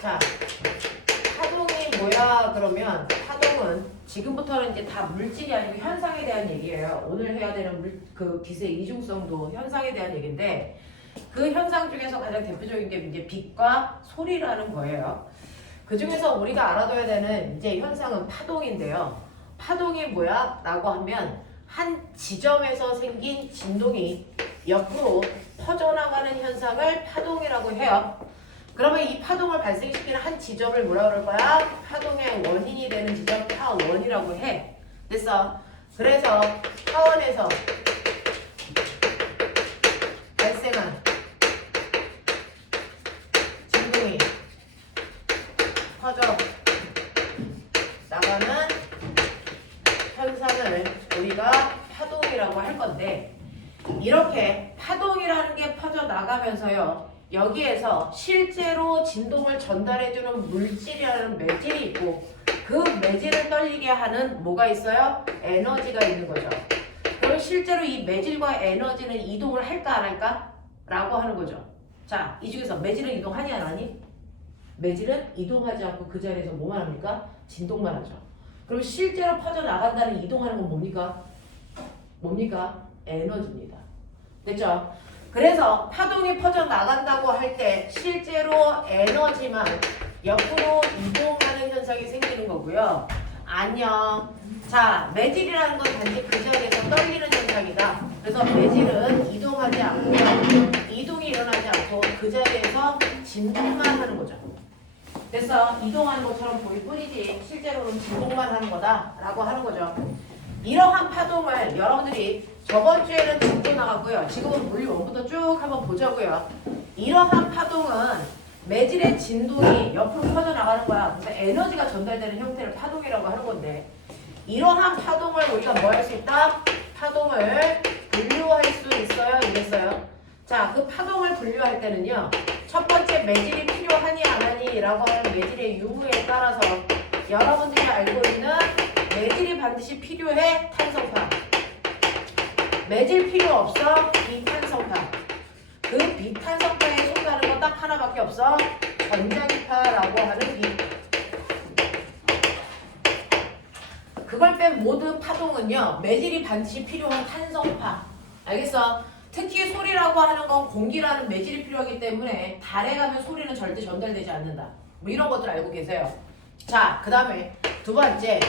자, 파동이 뭐야? 그러면 파동은 지금부터는 이제 다 물질이 아니고 현상에 대한 얘기예요. 오늘 해야 되는 그 빛의 이중성도 현상에 대한 얘기인데 그 현상 중에서 가장 대표적인 게 이제 빛과 소리라는 거예요. 그 중에서 우리가 알아둬야 되는 이제 현상은 파동인데요. 파동이 뭐야? 라고 하면 한 지점에서 생긴 진동이 옆으로 퍼져나가는 현상을 파동이라고 해요. 그러면 이 파동을 발생시키는 한 지점을 뭐라 그럴 거야? 파동의 원인이 되는 지점 파원이라고 해. 됐어? 그래서 파원에서 발생한 진동이 퍼져 나가는 현상을 우리가 파동이라고 할 건데 이렇게 파동이라는 게 퍼져 나가면서요. 여기에서 실제로 진동을 전달해주는 물질이라는 매질이 있고 그 매질을 떨리게 하는 뭐가 있어요? 에너지가 있는 거죠. 그럼 실제로 이 매질과 에너지는 이동을 할까 안 할까? 라고 하는 거죠. 자, 이 중에서 매질은 이동하니 안 하니? 매질은 이동하지 않고 그 자리에서 뭐만 합니까? 진동만 하죠. 그럼 실제로 퍼져나간다는 이동하는 건 뭡니까? 뭡니까? 에너지입니다. 됐죠? 그래서 파동이 퍼져나간다고 할 때 실제로 에너지만 옆으로 이동하는 현상이 생기는 거고요. 안녕. 자, 매질이라는 건 단지 그 자리에서 떨리는 현상이다. 그래서 매질은 이동하지 않고 이동이 일어나지 않고 그 자리에서 진동만 하는 거죠. 그래서 이동하는 것처럼 보일 뿐이지 실제로는 진동만 하는 거다 라고 하는 거죠. 이러한 파동을 여러분들이 저번 주에는 듣고 나갔고요. 지금은 물리 원부터 쭉 한번 보자고요. 이러한 파동은 매질의 진동이 옆으로 퍼져나가는 거야. 그래서 에너지가 전달되는 형태를 파동이라고 하는 건데 이러한 파동을 우리가 뭐 할 수 있다? 파동을 분류할 수 있어요? 이랬어요. 자, 그 파동을 분류할 때는요. 첫 번째 매질이 필요하니 안 하니 라고 하는 매질의 유무에 따라서 여러분들이 알고 있는 매질이 반드시 필요해 탄성파. 매질 필요 없어 비탄성파. 그 비탄성파에 속하는 건 딱 하나밖에 없어 전자기파라고 하는 비. 그걸 뺀 모든 파동은요 매질이 반드시 필요한 탄성파. 알겠어? 특히 소리라고 하는 건 공기라는 매질이 필요하기 때문에 달에 가면 소리는 절대 전달되지 않는다. 뭐 이런 것들 알고 계세요. 자, 그 다음에 두 번째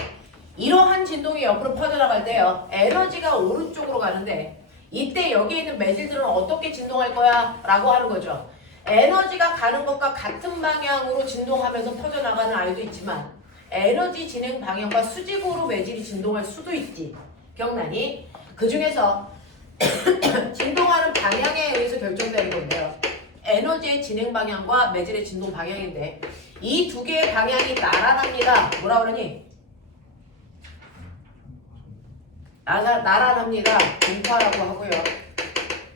이러한 진동이 옆으로 퍼져나갈 때요 에너지가 오른쪽으로 가는데 이때 여기에 있는 매질들은 어떻게 진동할 거야? 라고 하는 거죠. 에너지가 가는 것과 같은 방향으로 진동하면서 퍼져나가는 아이도 있지만 에너지 진행 방향과 수직으로 매질이 진동할 수도 있지. 기억나니? 그 중에서 진동하는 방향에 의해서 결정되는 건데요. 에너지의 진행 방향과 매질의 진동 방향인데 이 두 개의 방향이 나란합니다. 뭐라 그러니? 나란합니다. 분파라고 하고요.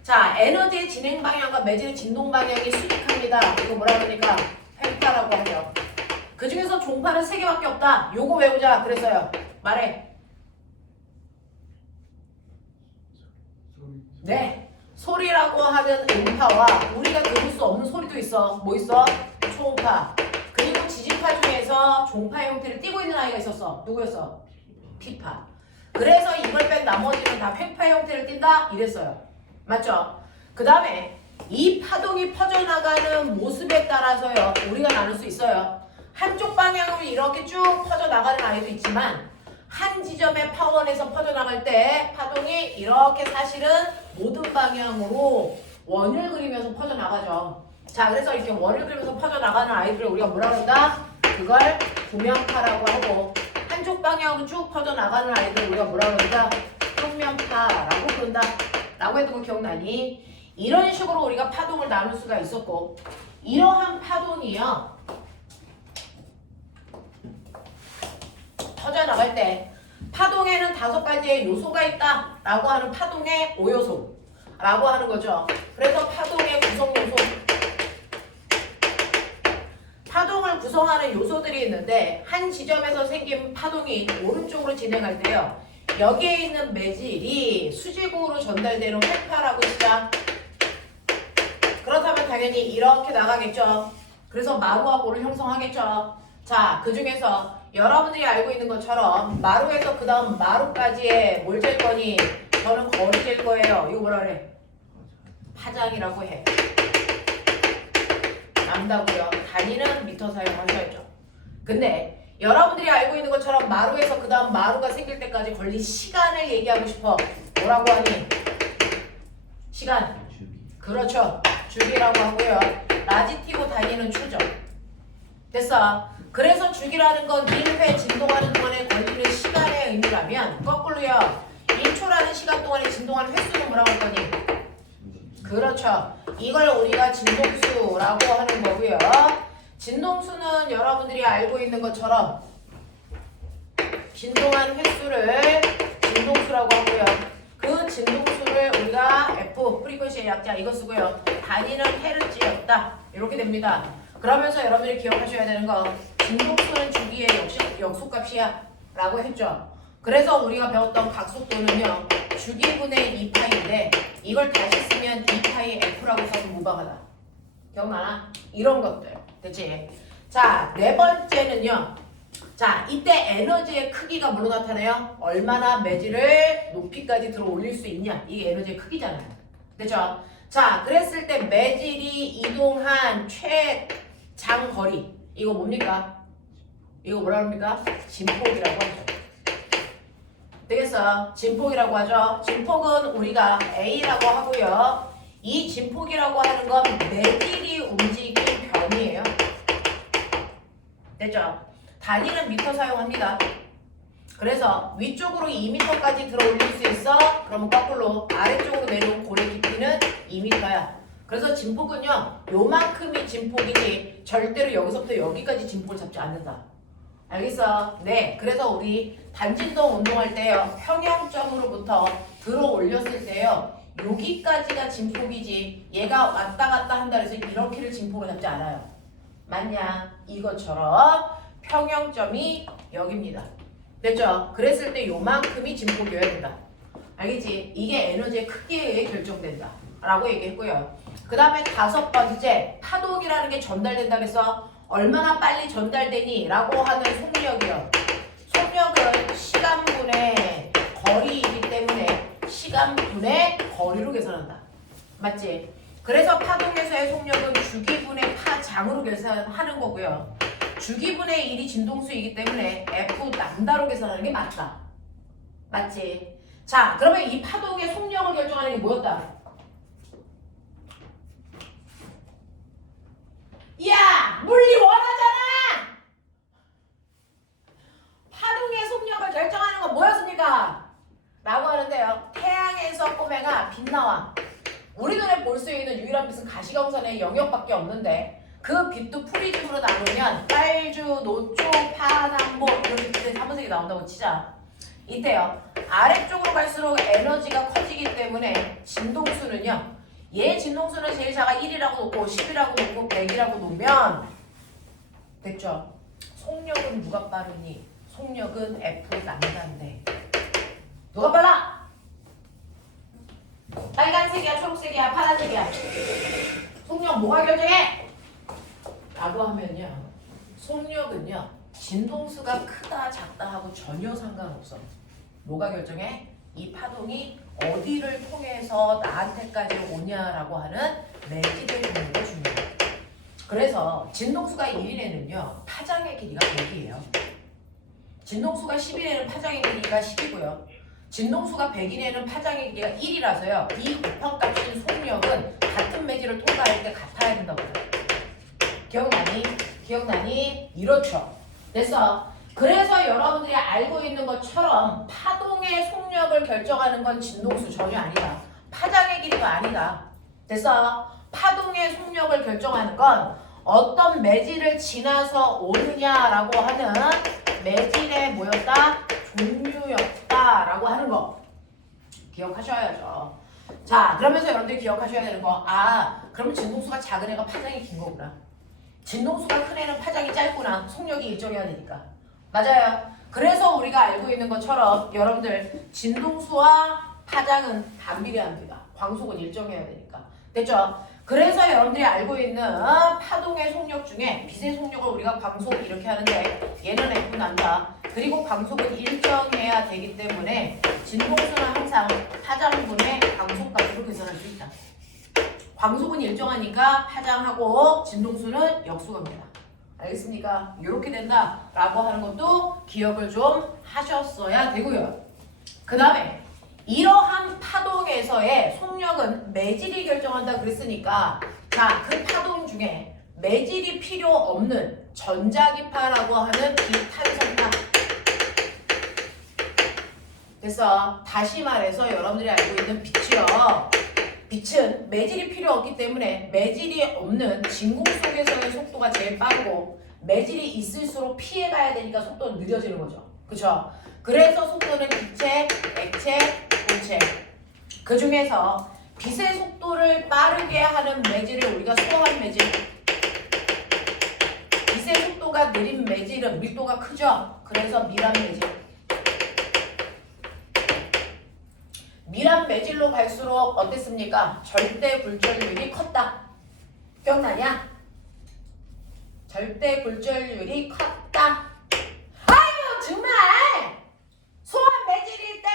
자, 에너지의 진행 방향과 매질의 진동 방향이 수직합니다. 이거 뭐라 그러니까? 펜파라고 하죠. 그 중에서 종파는 3개밖에 없다. 요거 외우자 그랬어요. 말해. 네. 소리라고 하는 음파와 우리가 들을 수 없는 소리도 있어. 뭐 있어? 초음파. 그리고 지진파 중에서 종파 형태를 띠고 있는 아이가 있었어. 누구였어? 피파. 그래서 이걸 뺀 나머지는 다 횡파 형태를 띈다? 이랬어요. 맞죠? 그 다음에 이 파동이 퍼져나가는 모습에 따라서요. 우리가 나눌 수 있어요. 한쪽 방향으로 이렇게 쭉 퍼져나가는 아이도 있지만 한 지점의 파원에서 퍼져나갈 때 파동이 이렇게 사실은 모든 방향으로 원을 그리면서 퍼져나가죠. 자, 그래서 이렇게 원을 그리면서 퍼져나가는 아이들을 우리가 뭐라 그런다? 그걸 구면파라고 하고 한쪽 방향으로 쭉 퍼져나가는 아이들을 우리가 뭐라 그런다? 평면파라고 그런다. 라고 해도 기억나니? 이런 식으로 우리가 파동을 나눌 수가 있었고 이러한 파동이요. 퍼져나갈 때 파동에는 5가지의 요소가 있다 라고 하는 파동의 5요소 라고 하는 거죠. 그래서 파동의 구성요소 파동을 구성하는 요소들이 있는데 한 지점에서 생긴 파동이 오른쪽으로 진행할 때요 여기에 있는 매질이 수직으로 전달되는 횡파라고 했자 그렇다면 당연히 이렇게 나가겠죠. 그래서 마루하고를 형성하겠죠. 자, 그 중에서 여러분들이 알고 있는 것처럼 마루에서 그 다음 마루까지의 뭘 잴 거니? 저는 거리 잴 거예요. 이거 뭐라 그래? 파장이라고 해. 남다고요. 단위는 미터 사용하셔야죠. 근데 여러분들이 알고 있는 것처럼 마루에서 그 다음 마루가 생길 때까지 걸린 시간을 얘기하고 싶어. 뭐라고 하니? 시간. 그렇죠. 주기라고 하고요. 라지티브 단위는 초죠. 됐어. 그래서 주기라는 건 1회 진동하는 동안에 걸리는 시간의 의미라면 거꾸로요. 1초라는 시간 동안에 진동하는 횟수는 뭐라고 할 거니? 그렇죠. 이걸 우리가 진동수라고 하는 거고요. 진동수는 여러분들이 알고 있는 것처럼 진동한 횟수를 진동수라고 하고요. 그 진동수를 우리가 F, 프리퀀시의 약자 이거 쓰고요. 단위는 헤르츠였다. 이렇게 됩니다. 그러면서 여러분들이 기억하셔야 되는 거 진동수는 주기의 역속값이야 라고 했죠. 그래서 우리가 배웠던 각속도는요. 주기분의 2파이인데 이걸 다시 쓰면 2파이 F라고 써서 무방하다. 기억나나? 이런 것들. 됐지? 자, 네 번째는요. 자, 이때 에너지의 크기가 뭘로 나타나요? 얼마나 매질을 높이까지 들어 올릴 수 있냐. 이게 에너지의 크기잖아요. 됐죠? 자, 그랬을 때 매질이 이동한 최장거리. 이거 뭡니까? 이거 뭐라 합니까? 진폭이라고 하죠. 되겠어? 진폭이라고 하죠. 진폭은 우리가 A라고 하고요. 이 진폭이라고 하는 건 매질이 움직인 변이에요. 됐죠? 단위는 미터 사용합니다. 그래서 위쪽으로 2m까지 들어 올릴 수 있어? 그러면 거꾸로 아래쪽으로 내려온 고래 깊이는 2m야. 그래서 진폭은요. 요만큼이 진폭이지 절대로 여기서부터 여기까지 진폭을 잡지 않는다. 알겠어? 네. 그래서 우리 단진동 운동할 때요. 평형점으로부터 들어 올렸을 때요. 여기까지가 진폭이지 얘가 왔다 갔다 한다 해서 이렇게를 진폭을 잡지 않아요. 맞냐? 이것처럼 평형점이 여기입니다. 됐죠? 그랬을 때 요만큼이 진폭이어야 된다. 알겠지? 이게 에너지의 크기에 의해 결정된다. 라고 얘기했고요. 그 다음에 다섯 번째, 파동이라는 게 전달된다 그래서 얼마나 빨리 전달되니? 라고 하는 속력이요. 속력은 시간분의 거리이기 때문에 시간분의 거리로 계산한다. 맞지? 그래서 파동에서의 속력은 주기분의 파장으로 계산하는 거고요. 주기분의 1이 진동수이기 때문에 F 람다로 계산하는 게 맞다. 맞지? 자, 그러면 이 파동의 속력을 결정하는 게 뭐였다? 야! 물리 원하잖아! 파동의 속력을 결정하는 건 뭐였습니까? 라고 하는데요. 태양에서 꼬맹아 빛 나와. 우리 눈에 볼 수 있는 유일한 빛은 가시광선의 영역밖에 없는데 그 빛도 프리즘으로 나누면 빨주, 노초, 파남보 이렇게 빛의 3분색이 나온다고 치자. 이때요. 아래쪽으로 갈수록 에너지가 커지기 때문에 진동수는요. 얘 진동수는 제일 작아 1이라고 놓고 10이라고 놓고 100이라고 놓으면 됐죠? 속력은 누가 빠르니? 속력은 F 람다인데 누가 빨라? 빨간색이야 초록색이야 파란색이야 속력 뭐가 결정해? 라고 하면요 속력은요 진동수가 크다 작다 하고 전혀 상관없어. 뭐가 결정해? 이 파동이 어디를 통해서 나한테까지 오냐라고 하는 매질의 종류가 중요해요. 그래서 진동수가 1이래는요 파장의 길이가 100이에요. 진동수가 10이래는 파장의 길이가 10이고요. 진동수가 100이래는 파장의 길이가 1이라서요. 이 곱한값인 속력은 같은 매질을 통과할 때 같아야 된다고 해요. 기억나니? 기억나니? 이렇죠. 됐어. 그래서 여러분들이 알고 있는 것처럼 파동의 속력을 결정하는 건 진동수 전혀 아니다. 파장의 길이가 아니다. 됐어. 파동의 속력을 결정하는 건 어떤 매질을 지나서 오느냐라고 하는 매질의 뭐였다? 종류였다라고 하는 거 기억하셔야죠. 자, 그러면서 여러분들이 기억하셔야 되는 거 그러면 진동수가 작은 애가 파장이 긴 거구나. 진동수가 큰 애는 파장이 짧구나. 속력이 일정해야 되니까. 맞아요. 그래서 우리가 알고 있는 것처럼 여러분들 진동수와 파장은 반비례합니다. 광속은 일정해야 되니까. 됐죠? 그래서 여러분들이 알고 있는 파동의 속력 중에 빛의 속력을 우리가 광속 이렇게 하는데 얘는 F 난다. 그리고 광속은 일정해야 되기 때문에 진동수는 항상 파장분의 광속값으로 계산할 수 있다. 광속은 일정하니까 파장하고 진동수는 역수갑니다. 알겠습니까? 이렇게 된다라고 하는 것도 기억을 좀 하셨어야 되고요. 그 다음에 이러한 파동에서의 속력은 매질이 결정한다 그랬으니까 자, 그 파동 중에 매질이 필요 없는 전자기파라고 하는 비탄성파. 그래서 다시 말해서 여러분들이 알고 있는 빛이요. 빛은 매질이 필요 없기 때문에 매질이 없는 진공 속에서의 속도가 제일 빠르고 매질이 있을수록 피해가야 되니까 속도는 느려지는 거죠. 그쵸? 그래서 속도는 기체, 액체, 고체. 그 중에서 빛의 속도를 빠르게 하는 매질을 우리가 소한 매질. 빛의 속도가 느린 매질은 밀도가 크죠? 그래서 밀한 매질. 밀한 매질로 갈수록 어땠습니까? 절대 굴절률이 컸다. 기억나냐? 절대 굴절률이 컸다. 아유 정말! 소한 매질일 때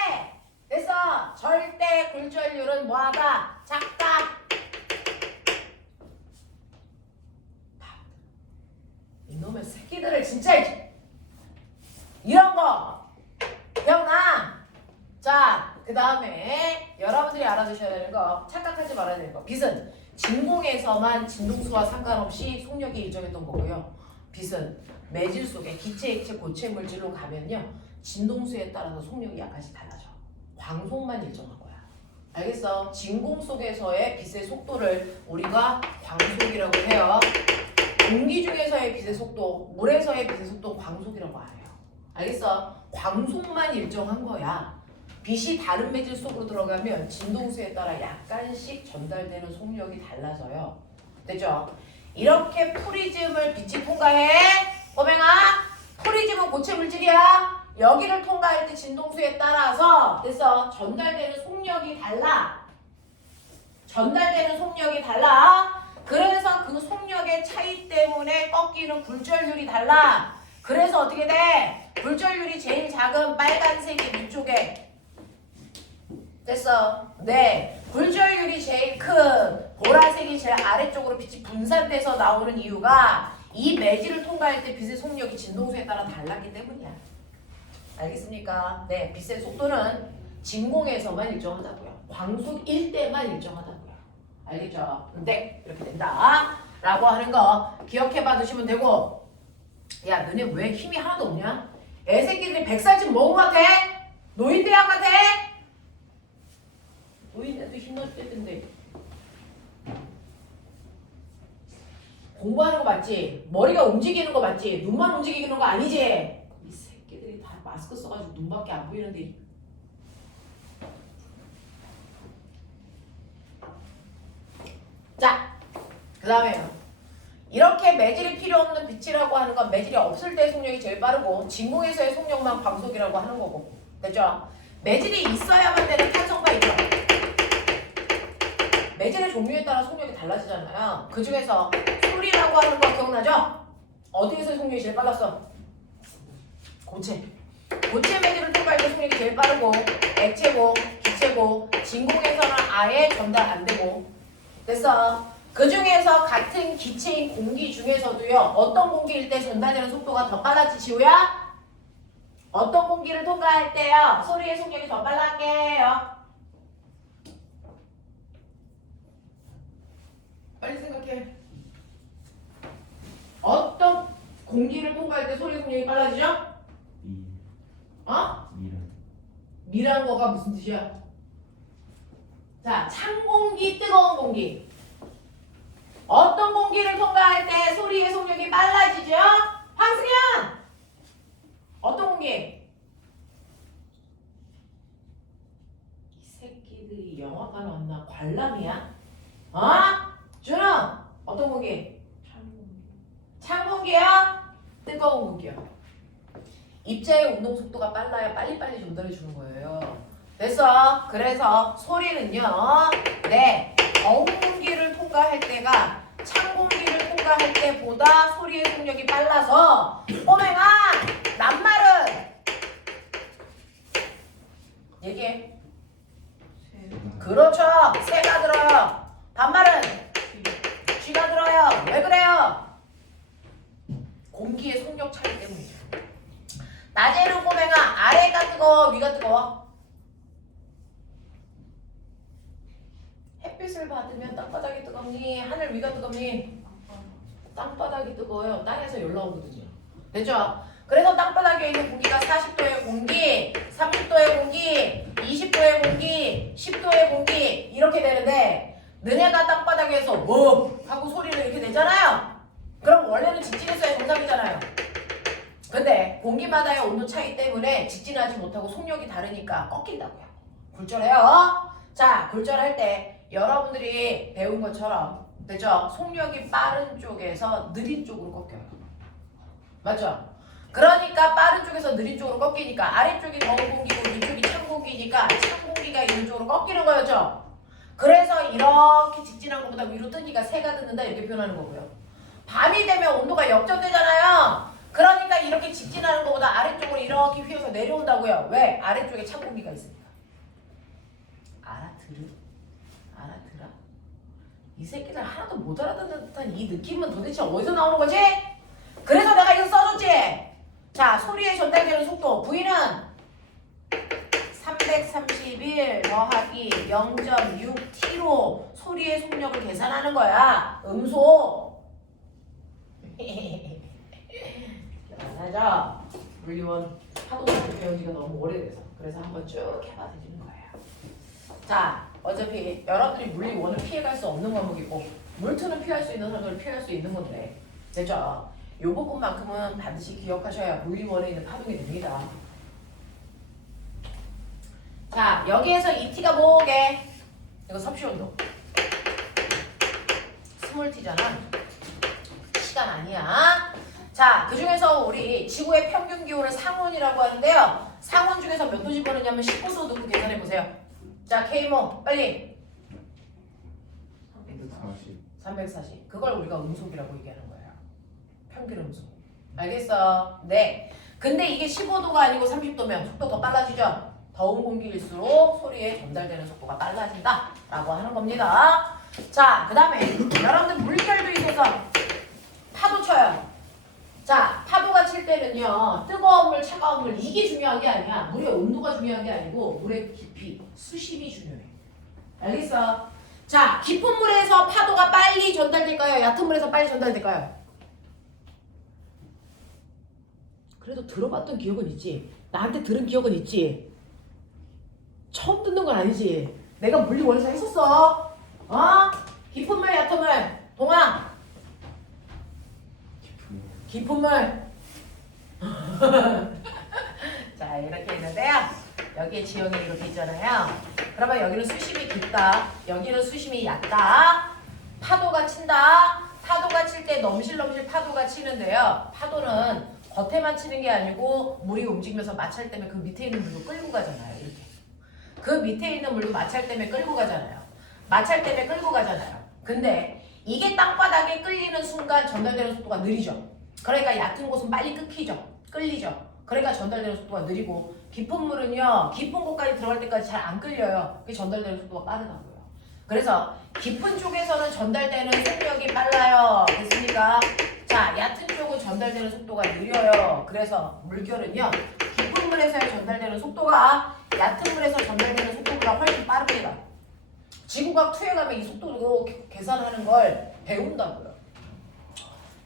그래서 절대 굴절률은 뭐하다? 작다. 이놈의 새끼들을 진짜 이런 거 기억나? 자, 그 다음에 여러분들이 알아두셔야 되는 거, 착각하지 말아야 되는 거. 빛은 진공에서만 진동수와 상관없이 속력이 일정했던 거고요. 빛은 매질 속에 기체, 액체, 고체 물질로 가면요. 진동수에 따라서 속력이 약간씩 달라져. 광속만 일정한 거야. 알겠어? 진공 속에서의 빛의 속도를 우리가 광속이라고 해요. 공기 중에서의 빛의 속도, 물에서의 빛의 속도 광속이라고 해요. 알겠어? 광속만 일정한 거야. 빛이 다른 매질 속으로 들어가면 진동수에 따라 약간씩 전달되는 속력이 달라져요. 됐죠? 이렇게 프리즘을 빛이 통과해. 꼬맹아, 프리즘은 고체 물질이야. 여기를 통과할 때 진동수에 따라서 됐어. 전달되는 속력이 달라. 전달되는 속력이 달라. 그래서 그 속력의 차이 때문에 꺾이는 굴절률이 달라. 그래서 어떻게 돼? 굴절률이 제일 작은 빨간색이 위쪽에 됐어. 네. 굴절률이 제일 큰 보라색이 제일 아래쪽으로 빛이 분산돼서 나오는 이유가 이 매질을 통과할 때 빛의 속력이 진동수에 따라 달랐기 때문이야. 알겠습니까? 네. 빛의 속도는 진공에서만 일정하다고요. 광속일 때만 일정하다고요. 알겠죠? 네. 이렇게 된다. 라고 하는 거 기억해봐 두시면 되고, 야, 너네 왜 힘이 하나도 없냐? 애새끼들이 100살쯤 먹은 것 같아? 노인대학 같아? 노인대도 힘들 때인데 공부하는 거 맞지? 머리가 움직이는 거 맞지? 눈만 움직이는 거 아니지? 이 새끼들이 다 마스크 써가지고 눈밖에 안 보이는데. 자, 그 다음에요. 이렇게 매질이 필요 없는 빛이라고 하는 건 매질이 없을 때 속력이 제일 빠르고 진공에서의 속력만 광속이라고 하는 거고. 됐죠? 매질이 있어야만 되는 탄성파 있죠? 매질의 종류에 따라 속력이 달라지잖아요. 그 중에서 소리라고 하는 거 기억나죠? 어디에서 속력이 제일 빨랐어? 고체. 고체 매질을 통과할 때 속력이 제일 빠르고 액체고 기체고 진공에서는 아예 전달 안 되고. 됐어. 그 중에서 같은 기체인 공기 중에서도요. 어떤 공기일 때 전달되는 속도가 더 빨라지 지우야? 어떤 공기를 통과할 때요. 소리의 속력이 더 빨라게요. 빨리 생각해. 어떤 공기를 통과할 때 소리 속력이 빨라지죠? 어? 미란 거가 무슨 뜻이야? 자, 찬 공기, 뜨거운 공기. 어떤 공기를 통과할 때 소리의 속력이 빨라지죠? 황승현! 어떤 공기? 이 새끼들이 영화관 왔나? 관람이야? 어? 준호! 어떤 공기? 찬 공기요? 뜨거운 공기요? 입자의 운동 속도가 빨라야 빨리빨리 전달해 주는 거예요. 됐어? 그래서 소리는요. 네. 저온 공기를 통과할 때가 찬 공기를 통과할 때보다 소리의 속력이 빨라서 꼬맹아 낱말은 얘기해. 그렇죠. 새가 들어요. 반말은 쥐가 들어요. 왜 그래요? 공기의 속력 차이 때문이죠. 낮에는 꼬맹아 아래가 뜨거워 위가 뜨거워? 햇빛을 받으면 땅바닥이 뜨겁니? 하늘 위가 뜨겁니? 땅바닥이 뜨거워요. 땅에서 열 나오거든요. 됐죠? 그래서 땅바닥에 있는 공기가 40도의 공기, 30도의 공기, 20도의 공기, 10도의 공기 이렇게 되는데 너네가 땅바닥에서 뭐 하고 소리를 이렇게 내잖아요. 그럼 원래는 직진했어야 정답이잖아요. 근데 공기마다의 온도 차이 때문에 직진하지 못하고 속력이 다르니까 꺾인다고요. 굴절해요. 자, 굴절할 때 여러분들이 배운 것처럼 됐죠? 속력이 빠른 쪽에서 느린 쪽으로 꺾여요. 맞죠? 그러니까 빠른 쪽에서 느린 쪽으로 꺾이니까 아래쪽이 더운 공기고 위쪽이 찬 공기니까 찬 공기가 있는 쪽으로 꺾이는 거였죠. 그래서 이렇게 직진한 것보다 위로 뜨니까 새가 듣는다 이렇게 표현하는 거고요. 밤이 되면 온도가 역전되잖아요. 그러니까 이렇게 직진하는 것보다 아래쪽으로 이렇게 휘어서 내려온다고요. 왜? 아래쪽에 찬 공기가 있으니까. 알아들어? 이 새끼들 하나도 못 알아듣는 듯한 이 느낌은 도대체 어디서 나오는 거지? 그래서 내가 이거 써줬지? 자, 소리에 전달되는 속도 V는 331 더하기 0.6T로 소리의 속력을 계산하는 거야. 음소. 기억나죠? 물리원 파동을 배운 지가 너무 오래돼서 그래서 한번 쭉 해봐 주는 거예요. 자, 어차피 여러분들이 물리원을 피해갈 수 없는 과목이고 물투는 피할 수 있는 사람들을 피할 수 있는 건데 됐죠? 요 부분만큼은 반드시 기억하셔야 물리원에 있는 파동이 됩니다. 자, 여기에서 이 t가 뭐게? 이거 섭씨온도. 스몰 t잖아. 시간 아니야. 자, 그 중에서 우리 지구의 평균 기온을 상온이라고 하는데요. 상온 중에서 몇 도 집어넣냐면 19도 넣고 계산해보세요. 자, K모 빨리. 340. 그걸 우리가 음속이라고 얘기하는 거예요. 평균 음속. 알겠어? 네. 근데 이게 15도가 아니고 30도면 속도 더 빨라지죠? 더운 공기일수록 소리에 전달되는 속도가 빨라진다 라고 하는 겁니다. 자, 그 다음에 여러분들 물결도 있어서 파도 쳐요. 자, 파도가 칠 때는요, 뜨거운 물, 차가운 물 이게 중요한 게 아니야. 물의 온도가 중요한 게 아니고 물의 깊이, 수심이 중요해. 알겠어? 자, 깊은 물에서 파도가 빨리 전달될까요? 얕은 물에서 빨리 전달될까요? 그래도 들어봤던 기억은 있지. 나한테 들은 기억은 있지. 처음 듣는 건 아니지. 내가 물리원에서 했었어. 어? 깊은 물, 얕은 물. 동아. 깊은 물. 자, 이렇게 있는데요. 여기에 지형이 이렇게 있잖아요. 그러면 여기는 수심이 깊다. 여기는 수심이 얕다. 파도가 친다. 파도가 칠 때 넘실넘실 파도가 치는데요. 파도는 겉에만 치는 게 아니고 물이 움직이면서 마찰 때문에 그 밑에 있는 물도 끌고 가잖아요. 이렇게. 그 밑에 있는 물도 마찰 때문에 끌고 가잖아요. 마찰 때문에 끌고 가잖아요. 근데 이게 땅바닥에 끌리는 순간 전달되는 속도가 느리죠. 그러니까 얕은 곳은 빨리 끌리죠. 그러니까 전달되는 속도가 느리고 깊은 물은요. 깊은 곳까지 들어갈 때까지 잘 안 끌려요. 그게 전달되는 속도가 빠르다고요. 그래서 깊은 쪽에서는 전달되는 속력이 빨라요. 됐습니까? 자, 얕은 쪽은 전달되는 속도가 느려요. 그래서 물결은요. 깊은 물에서의 전달되는 속도가 얕은 물에서 전달되는 속도보다 훨씬 빠릅니다. 지구과학 2에 가면 이 속도로 계산하는 걸 배운다고요.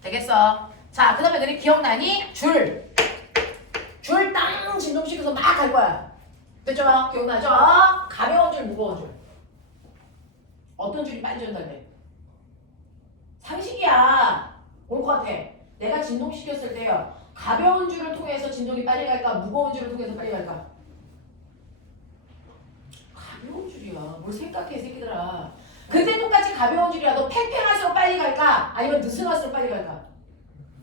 되겠어? 자, 그 다음에 너네 기억나니? 줄 땅 진동시켜서 막 갈 거야. 됐죠? 기억나죠? 가벼운 줄, 무거운 줄. 어떤 줄이 빨리 전달돼? 상식이야. 올 것 같아. 내가 진동시켰을 때요. 가벼운 줄을 통해서 진동이 빨리 갈까? 무거운 줄을 통해서 빨리 갈까? 가벼운 줄이야. 뭘 생각해, 새끼들아. 근데 똑같이 가벼운 줄이야. 너 팽팽할수록 빨리 갈까? 아니면 느슨할수록 빨리 갈까?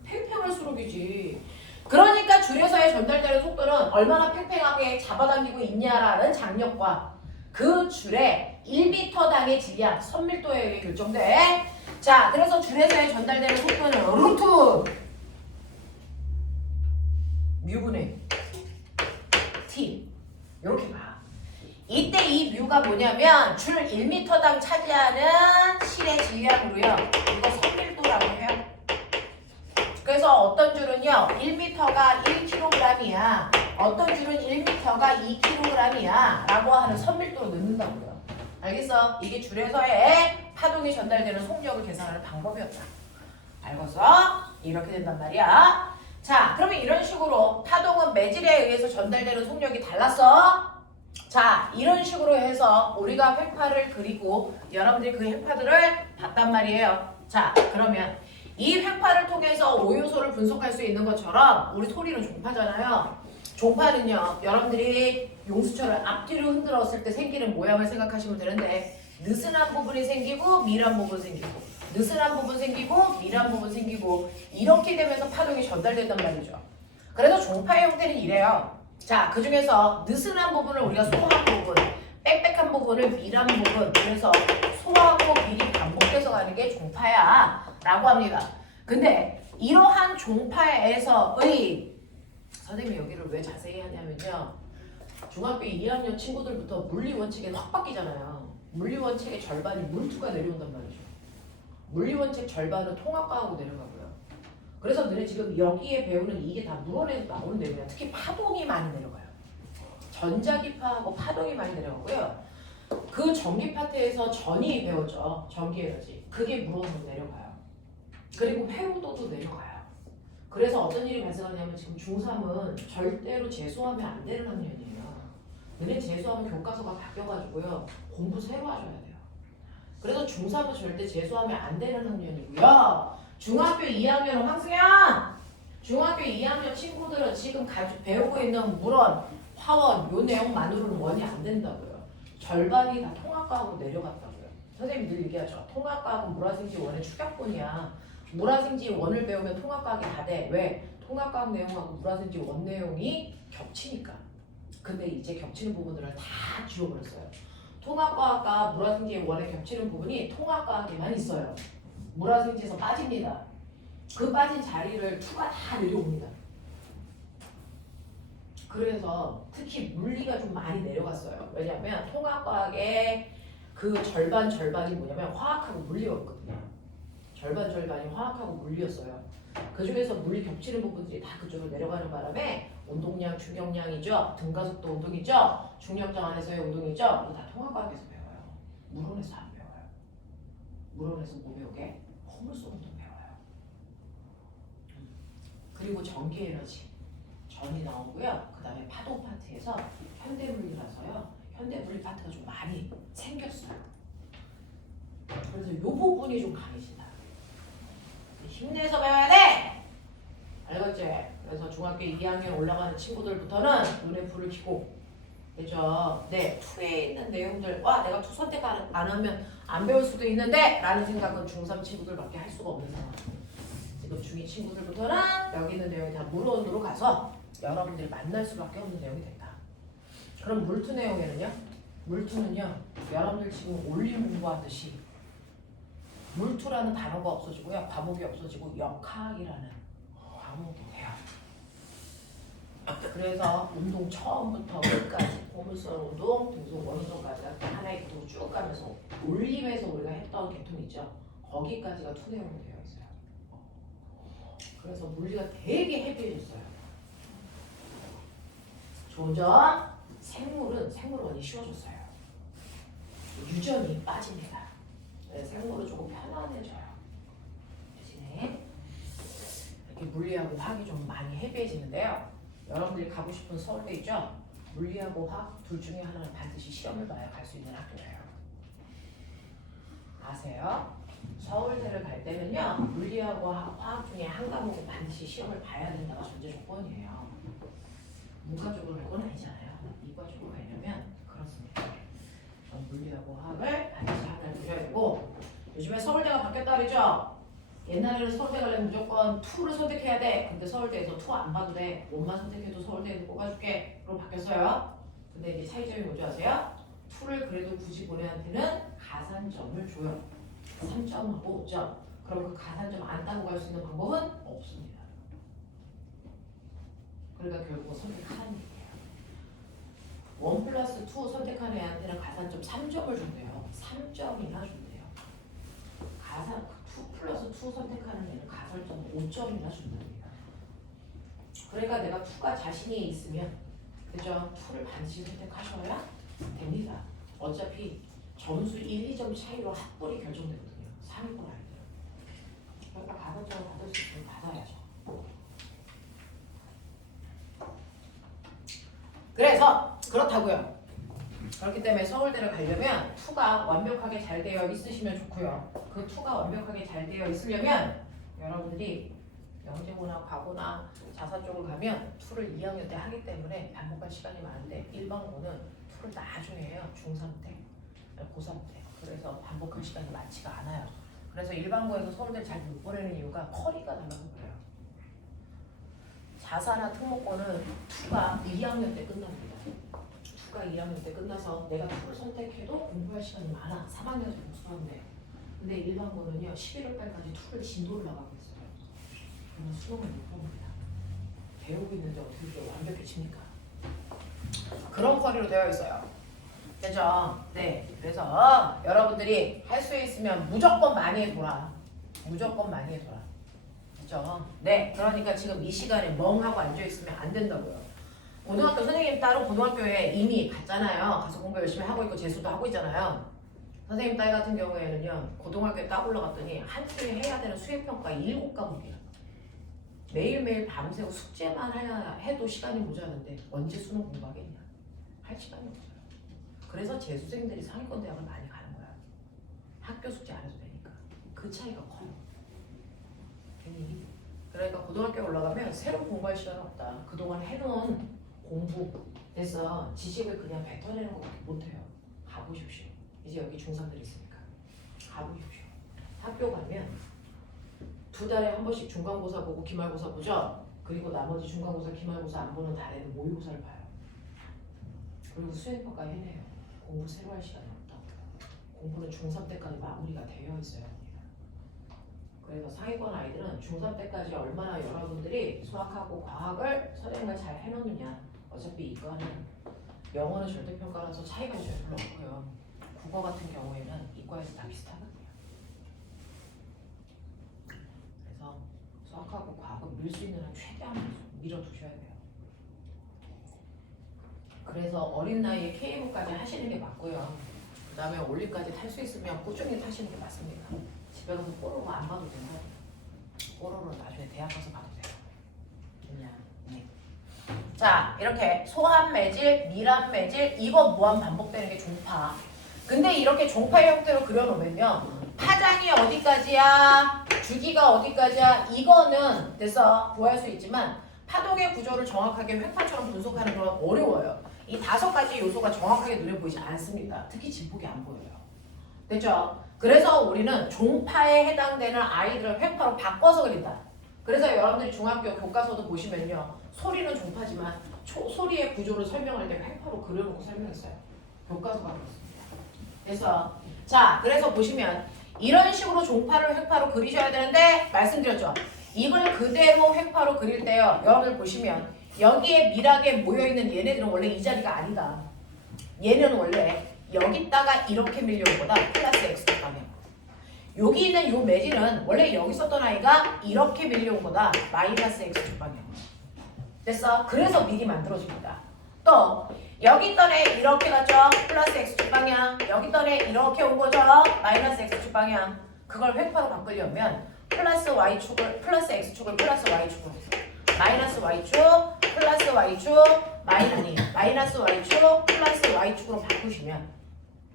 팽팽할수록이지. 그러니까 줄에서의 전달되는 속도는 얼마나 팽팽하게 잡아당기고 있냐라는 장력과 그 줄에 1m당의 질량, 선밀도에 의해 결정돼. 자, 그래서 줄에서 전달되는 속도는 루트 뮤분의 T. 이렇게 봐. 이때 이 뮤가 뭐냐면 줄 1m당 차지하는 실의 질량으로요. 이거 선밀도라고 해요. 그래서 어떤 줄은요 1m가 1kg이야. 어떤 줄은 1m가 2kg이야 라고 하는 선밀도로 넣는다고요. 알겠어? 이게 줄에서의 파동이 전달되는 속력을 계산하는 방법이었다. 알겠어? 이렇게 된단 말이야. 자, 그러면 이런 식으로 파동은 매질에 의해서 전달되는 속력이 달랐어. 자, 이런 식으로 해서 우리가 횡파를 그리고 여러분들이 그 횡파들을 봤단 말이에요. 자, 그러면 이 횡파를 통해서 오요소를 분석할 수 있는 것처럼 우리 소리는 종파잖아요. 종파는요, 여러분들이 용수철을 앞뒤로 흔들었을 때 생기는 모양을 생각하시면 되는데 느슨한 부분이 생기고 밀한 부분이 생기고 느슨한 부분 생기고 밀한 부분 생기고 이렇게 되면서 파동이 전달된단 말이죠. 그래서 종파의 형태는 이래요. 자, 그 중에서 느슨한 부분을 우리가 소한 부분, 빽빽한 부분을 밀한 부분, 그래서 소하고 밀이 반복돼서 가는 게 종파야 라고 합니다. 근데 이러한 종파에서의 선생님이 여기를 왜 자세히 하냐면요, 중학교 2학년 친구들부터 물리 원칙에 확 바뀌잖아요. 물리 원칙의 절반이 물투가 내려온단 말이죠. 물리 원칙 절반은 통합과하고 내려가고요. 그래서 너네 지금 여기에 배우는 이게 다 물원에서 나오는 내용이야. 특히 파동이 많이 내려가요. 전자기파하고 파동이 많이 내려가고요. 그 전기 파트에서 전이 배웠죠. 전기 에너지. 그게 물원으로 내려가요. 그리고 회로도도 내려가요. 그래서 어떤 일이 발생하냐면 지금 중3은 절대로 재수하면 안 되는 학년이에요. 너네 재수하면 교과서가 바뀌어가지고요. 공부 새로 하셔야 돼요. 그래서 중3은 절대 재수하면 안 되는 학년이고요. 중학교 2학년은 황승현! 중학교 2학년 친구들은 지금 배우고 있는 물원, 화원, 요 내용만으로는 원이 안 된다고요. 절반이 다 통합과학으로 내려갔다고요. 선생님 늘 얘기하죠. 통합과학은 물화생지 원의 축약본이야. 물화생지 원을 배우면 통합과학이 다 돼. 왜? 통합과학 내용하고 물화생지 원 내용이 겹치니까. 근데 이제 겹치는 부분들을 다 지워버렸어요. 통합과학과 물화생지 원에 겹치는 부분이 통합과학에만 있어요. 물화생지에서 빠집니다. 그 빠진 자리를 투가 다 내려옵니다. 그래서 특히 물리가 좀 많이 내려갔어요. 왜냐하면 통합과학의 그 절반이 뭐냐면 화학하고 물리였거든요. 절반이 화학하고 물리였어요. 그 중에서 물리 겹치는 부분들이 다 그쪽으로 내려가는 바람에 운동량, 충격량이죠. 등가속도 운동이죠. 중력장 안에서의 운동이죠. 이거 다 통합과학에서 배워요. 물원에서 안 배워요. 물원에서 뭐 배우게? 호물소 운동 배워요. 그리고 전기 에너지. 전이 나오고요. 그 다음에 파동 파트에서 현대물리라서요. 현대물리 파트가 좀 많이 생겼어요. 그래서 이 부분이 좀 강해진다. 힘내서 배워야 돼! 알겠지? 그래서 중학교 2학년 올라가는 친구들부터는 눈에 불을 켜고 되죠? 네, 투에 있는 내용들 와 내가 투 선택 안 하면 안 배울 수도 있는데 라는 생각은 중3 친구들밖에 할 수가 없는 상황. 지금 중2 친구들부터는 여기 있는 내용이 다 물원으로 가서 여러분들이 만날 수밖에 없는 내용이 된다. 그럼 물투 내용에는요? 물투는요, 여러분들 지금 올림 공부하듯이 물투라는 단어가 없어지고요, 과목이 없어지고 역학이라는 과목이 돼요. 그래서 운동 처음부터 끝까지 고물선 운동, 등속 원운동까지 하나의 계통으로 쭉 가면서 올림에서 우리가 했던 계통 있죠? 거기까지가 투 내용으로 되어 있어요. 그래서 물리가 되게 헤비해졌어요. 좋은 점, 생물은 원이 쉬워졌어요. 유전이 빠집니다. 네, 생물은 조금 편안해져요. 대신에 이렇게 물리하고 화학이 좀 많이 헤비해지는데요. 여러분들이 가고 싶은 서울대 있죠? 물리하고 화학 둘 중에 하나는 반드시 시험을 봐야 갈 수 있는 학교예요. 아세요? 서울대를 갈 때는요, 물리하고 화학 중에 한 과목은 반드시 시험을 봐야 된다가 전제 조건이에요. 문과 쪽으로 갈 건 아니잖아요. 이과 쪽으로 가려면 그렇습니다. 물리하고 화학을 반드시 하나를 보셔야 되고, 요즘에 서울대가 바뀌었다 그러죠? 옛날에는 서울대 가려면 무조건 2를 선택해야 돼. 근데 서울대에서 2 안 봐도 돼. 1만 선택해도 서울대에서 뽑아줄게. 그럼 바뀌었어요. 근데 이제 차이점이 뭔지 아세요? 2를 그래도 굳이 보내한테는 가산점을 줘요. 3점하고 5점. 그럼 그 가산점 안 따고 갈 수 있는 방법은 없습니다. 그러니까 결국 선택하는 얘기예요. 1 플러스 2 선택한 애한테는 가산점 3점을 준대요. 3점이나 준대요. 2 플러스 2 선택하는 애는 가산점 5점이나 준답니다. 그러니까 내가 2가 자신이 있으면, 그죠? 2를 반드시 선택하셔야 됩니다. 어차피 점수 1, 2점 차이로 합분이 결정되거든요. 상위권 아이들은. 그러니까 가산점을 받을 수 있으면 받아야죠. 그래서 그렇다고요. 그렇기 때문에 서울대를 가려면 2가 완벽하게 잘 되어 있으시면 좋고요. 그 2가 완벽하게 잘 되어 있으려면 여러분들이 영재고나 과고나 자사 쪽을 가면 2를 2학년 때 하기 때문에 반복할 시간이 많은데 일반고는 2를 나중에 해요. 중3 때, 고3 때. 그래서 반복할 시간이 많지가 않아요. 그래서 일반고에서 서울대를 잘 못 보내는 이유가 커리가 달라서 그래요. 자사나 특목고는 2가 2학년 때 끝납니다. 2가 2학년 때 끝나서 내가 2를 선택해도 공부할 시간이 많아. 3학년에서 복수하면 돼요. 근데 일반고는요 11월 달까지 2를 진도를 나가고 있어요. 그러면 수능을 못 봅니다. 배우고 있는데 어떻게 이렇게 완벽해집니까? 그런 커리로 되어 있어요. 되죠? 네. 그래서 여러분들이 할 수 있으면 무조건 많이 해둬라. 무조건 많이 해둬라. 그죠? 네. 그러니까 지금 이 시간에 멍하고 앉아있으면 안 된다고요. 고등학교 선생님 따로 고등학교에 이미 갔잖아요. 가서 공부 열심히 하고 있고 재수도 하고 있잖아요. 선생님 딸 같은 경우에는요. 고등학교에 딱 올라갔더니 한 주에 해야 되는 수행평가 7과목이야. 매일매일 밤새고 숙제만 해도 시간이 모자란데 언제 수능 공부하겠냐. 할 시간이 없어요. 그래서 재수생들이 상위권 대학을 많이 가는 거야. 학교 숙제 안 해도 되니까. 그 차이가 커요. 괜히. 그러니까 고등학교에 올라가면 새로 공부할 시간은 없다. 그동안 해놓은 공부 됐어. 지식을 그냥 뱉어내는 것밖에 못해요. 가보십시오. 이제 여기 중3들이 있으니까. 가보십시오. 학교 가면 2달에 한 번씩 중간고사 보고 기말고사 보죠. 그리고 나머지 중간고사, 기말고사 안 보는 달에는 모의고사를 봐요. 그리고 수행평가 해내요. 공부 새로 할 시간이 없다고. 공부는 중3 때까지 마무리가 되어 있어야 합니다. 그래서 상위권 아이들은 중3 때까지 얼마나 여러분들이 수학하고 과학을 선행을 잘 해놓느냐. 어차피 이과는 영어는 절대평가라서 차이가 별로 없고요. 국어 같은 경우에는 이과에서 다 비슷하거든요. 그래서 수학하고 과학을 밀 수 있는 한 최대한 밀어두셔야 돼요. 그래서 어린 나이에 K부까지 하시는 게 맞고요. 그 다음에 올림까지 탈 수 있으면 꾸준히 타시는 게 맞습니다. 집에 가서 뽀로로 안 봐도 되고 뽀로로 나중에 대학 가서 봐도 돼요. 그냥 네. 자 이렇게 소한 매질, 밀한 매질 이거 무한 반복되는 게 종파. 근데 이렇게 종파 형태로 그려놓으면요. 파장이 어디까지야? 주기가 어디까지야? 이거는 됐어. 구할 수 있지만 파동의 구조를 정확하게 횡파처럼 분석하는 건 어려워요. 이 5가지 요소가 정확하게 눈에 보이지 않습니다. 특히 진폭이 안 보여요. 됐죠? 그래서 우리는 종파에 해당되는 아이들을 횡파로 바꿔서 그린다. 그래서 여러분들이 중학교 교과서도 보시면요. 소리는 종파지만 소리의 구조를 설명할 때 횡파로 그려놓고 설명했어요. 교과서가 그렇습니다. 그래서 자, 그래서 보시면 이런 식으로 종파를 횡파로 그리셔야 되는데 말씀드렸죠. 이걸 그대로 횡파로 그릴 때요. 여러분들 보시면 여기에 밀하게 모여있는 얘네들은 원래 이 자리가 아니다. 얘는 원래 여기다가 이렇게 밀려온 거다. 플러스 X축 방향. 여기 있는 요 매질은 원래 여기 있었던 아이가 이렇게 밀려온 거다. 마이너스 X축 방향. 됐어? 그래서 밀이 만들어집니다. 또 여기 있던 애 이렇게 갔죠? 플러스 X축 방향. 여기 있던 애 이렇게 온 거죠? 마이너스 X축 방향. 그걸 횡파로 바꾸려면 플러스 Y축을 플러스 X축을 플러스 Y축으로 마이너스 Y축 플러스 Y축 마이너스 Y축 플러스 Y축으로 바꾸시면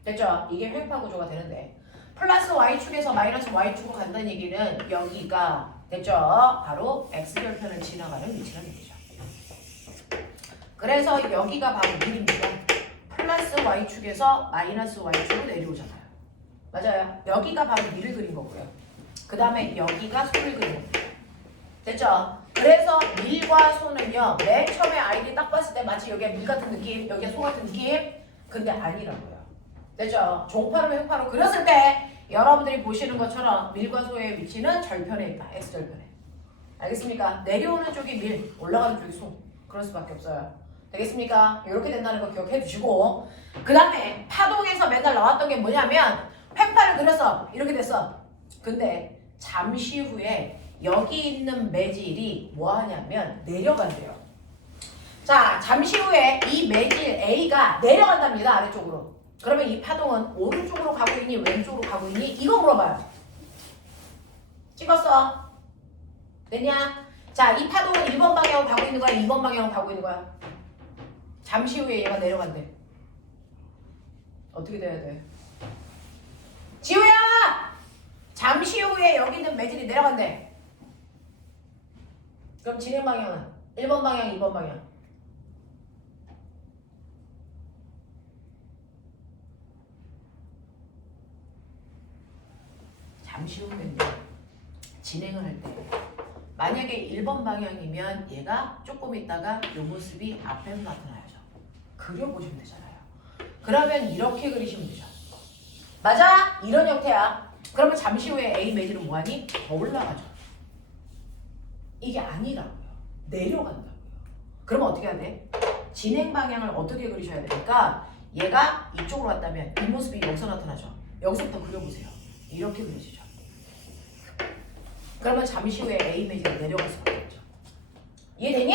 됐죠? 이게 횡파 구조가 되는데 플러스 Y축에서 마이너스 Y축으로 간다는 얘기는 여기가 됐죠? 바로 X절편을 지나가는 위치라는 얘기죠. 그래서 여기가 바로 밀입니다. 플러스 Y축에서 마이너스 Y축으로 내려오잖아요. 맞아요. 여기가 바로 밀을 그린 거고요. 그 다음에 여기가 소를 그린 겁니다. 됐죠? 그래서 밀과 소는요. 맨 처음에 아이들이 딱 봤을 때 마치 여기가 밀 같은 느낌, 여기가 소 같은 느낌? 근데 아니라고요. 됐죠? 종파로 횡파로 그렸을 때 여러분들이 보시는 것처럼 밀과 소의 위치는 절편에 있다. X절편에. 알겠습니까? 내려오는 쪽이 밀, 올라가는 쪽이 소. 그럴 수밖에 없어요. 되겠습니까? 이렇게 된다는 거 기억해 두시고 그 다음에 파동에서 맨날 나왔던 게 뭐냐면 횡파를 그려서 이렇게 됐어. 근데 잠시 후에 여기 있는 매질이 뭐 하냐면 내려간대요. 자, 잠시 후에 이 매질 A가 내려간답니다. 아래쪽으로. 그러면 이 파동은 오른쪽으로 가고 있니 왼쪽으로 가고 있니? 이거 물어봐요. 찍었어? 됐냐? 자, 이 파동은 1번 방향으로 가고 있는 거야? 2번 방향으로 가고 있는 거야? 잠시 후에 얘가 내려간대. 어떻게 돼야 돼? 지우야! 잠시 후에 여기 있는 매질이 내려간대. 그럼 진행 방향은 1번 방향, 2번 방향. 잠시 후면 진행을 할 때 만약에 1번 방향이면 얘가 조금 있다가 이 모습이 앞에서 나타나야죠. 그려보시면 되잖아요. 그러면 이렇게 그리시면 되죠. 맞아? 이런 형태야. 그러면 잠시 후에 A 매질은 뭐하니? 더 올라가죠. 이게 아니라고요. 내려간다고요. 그러면 어떻게 해야 돼? 진행 방향을 어떻게 그리셔야 되니까 얘가 이쪽으로 갔다면 이 모습이 여기서 나타나죠. 여기서부터 그려보세요. 이렇게 그려지죠. 그러면 잠시 후에 A 매질이 내려갈 수밖에 없죠. 이해되니?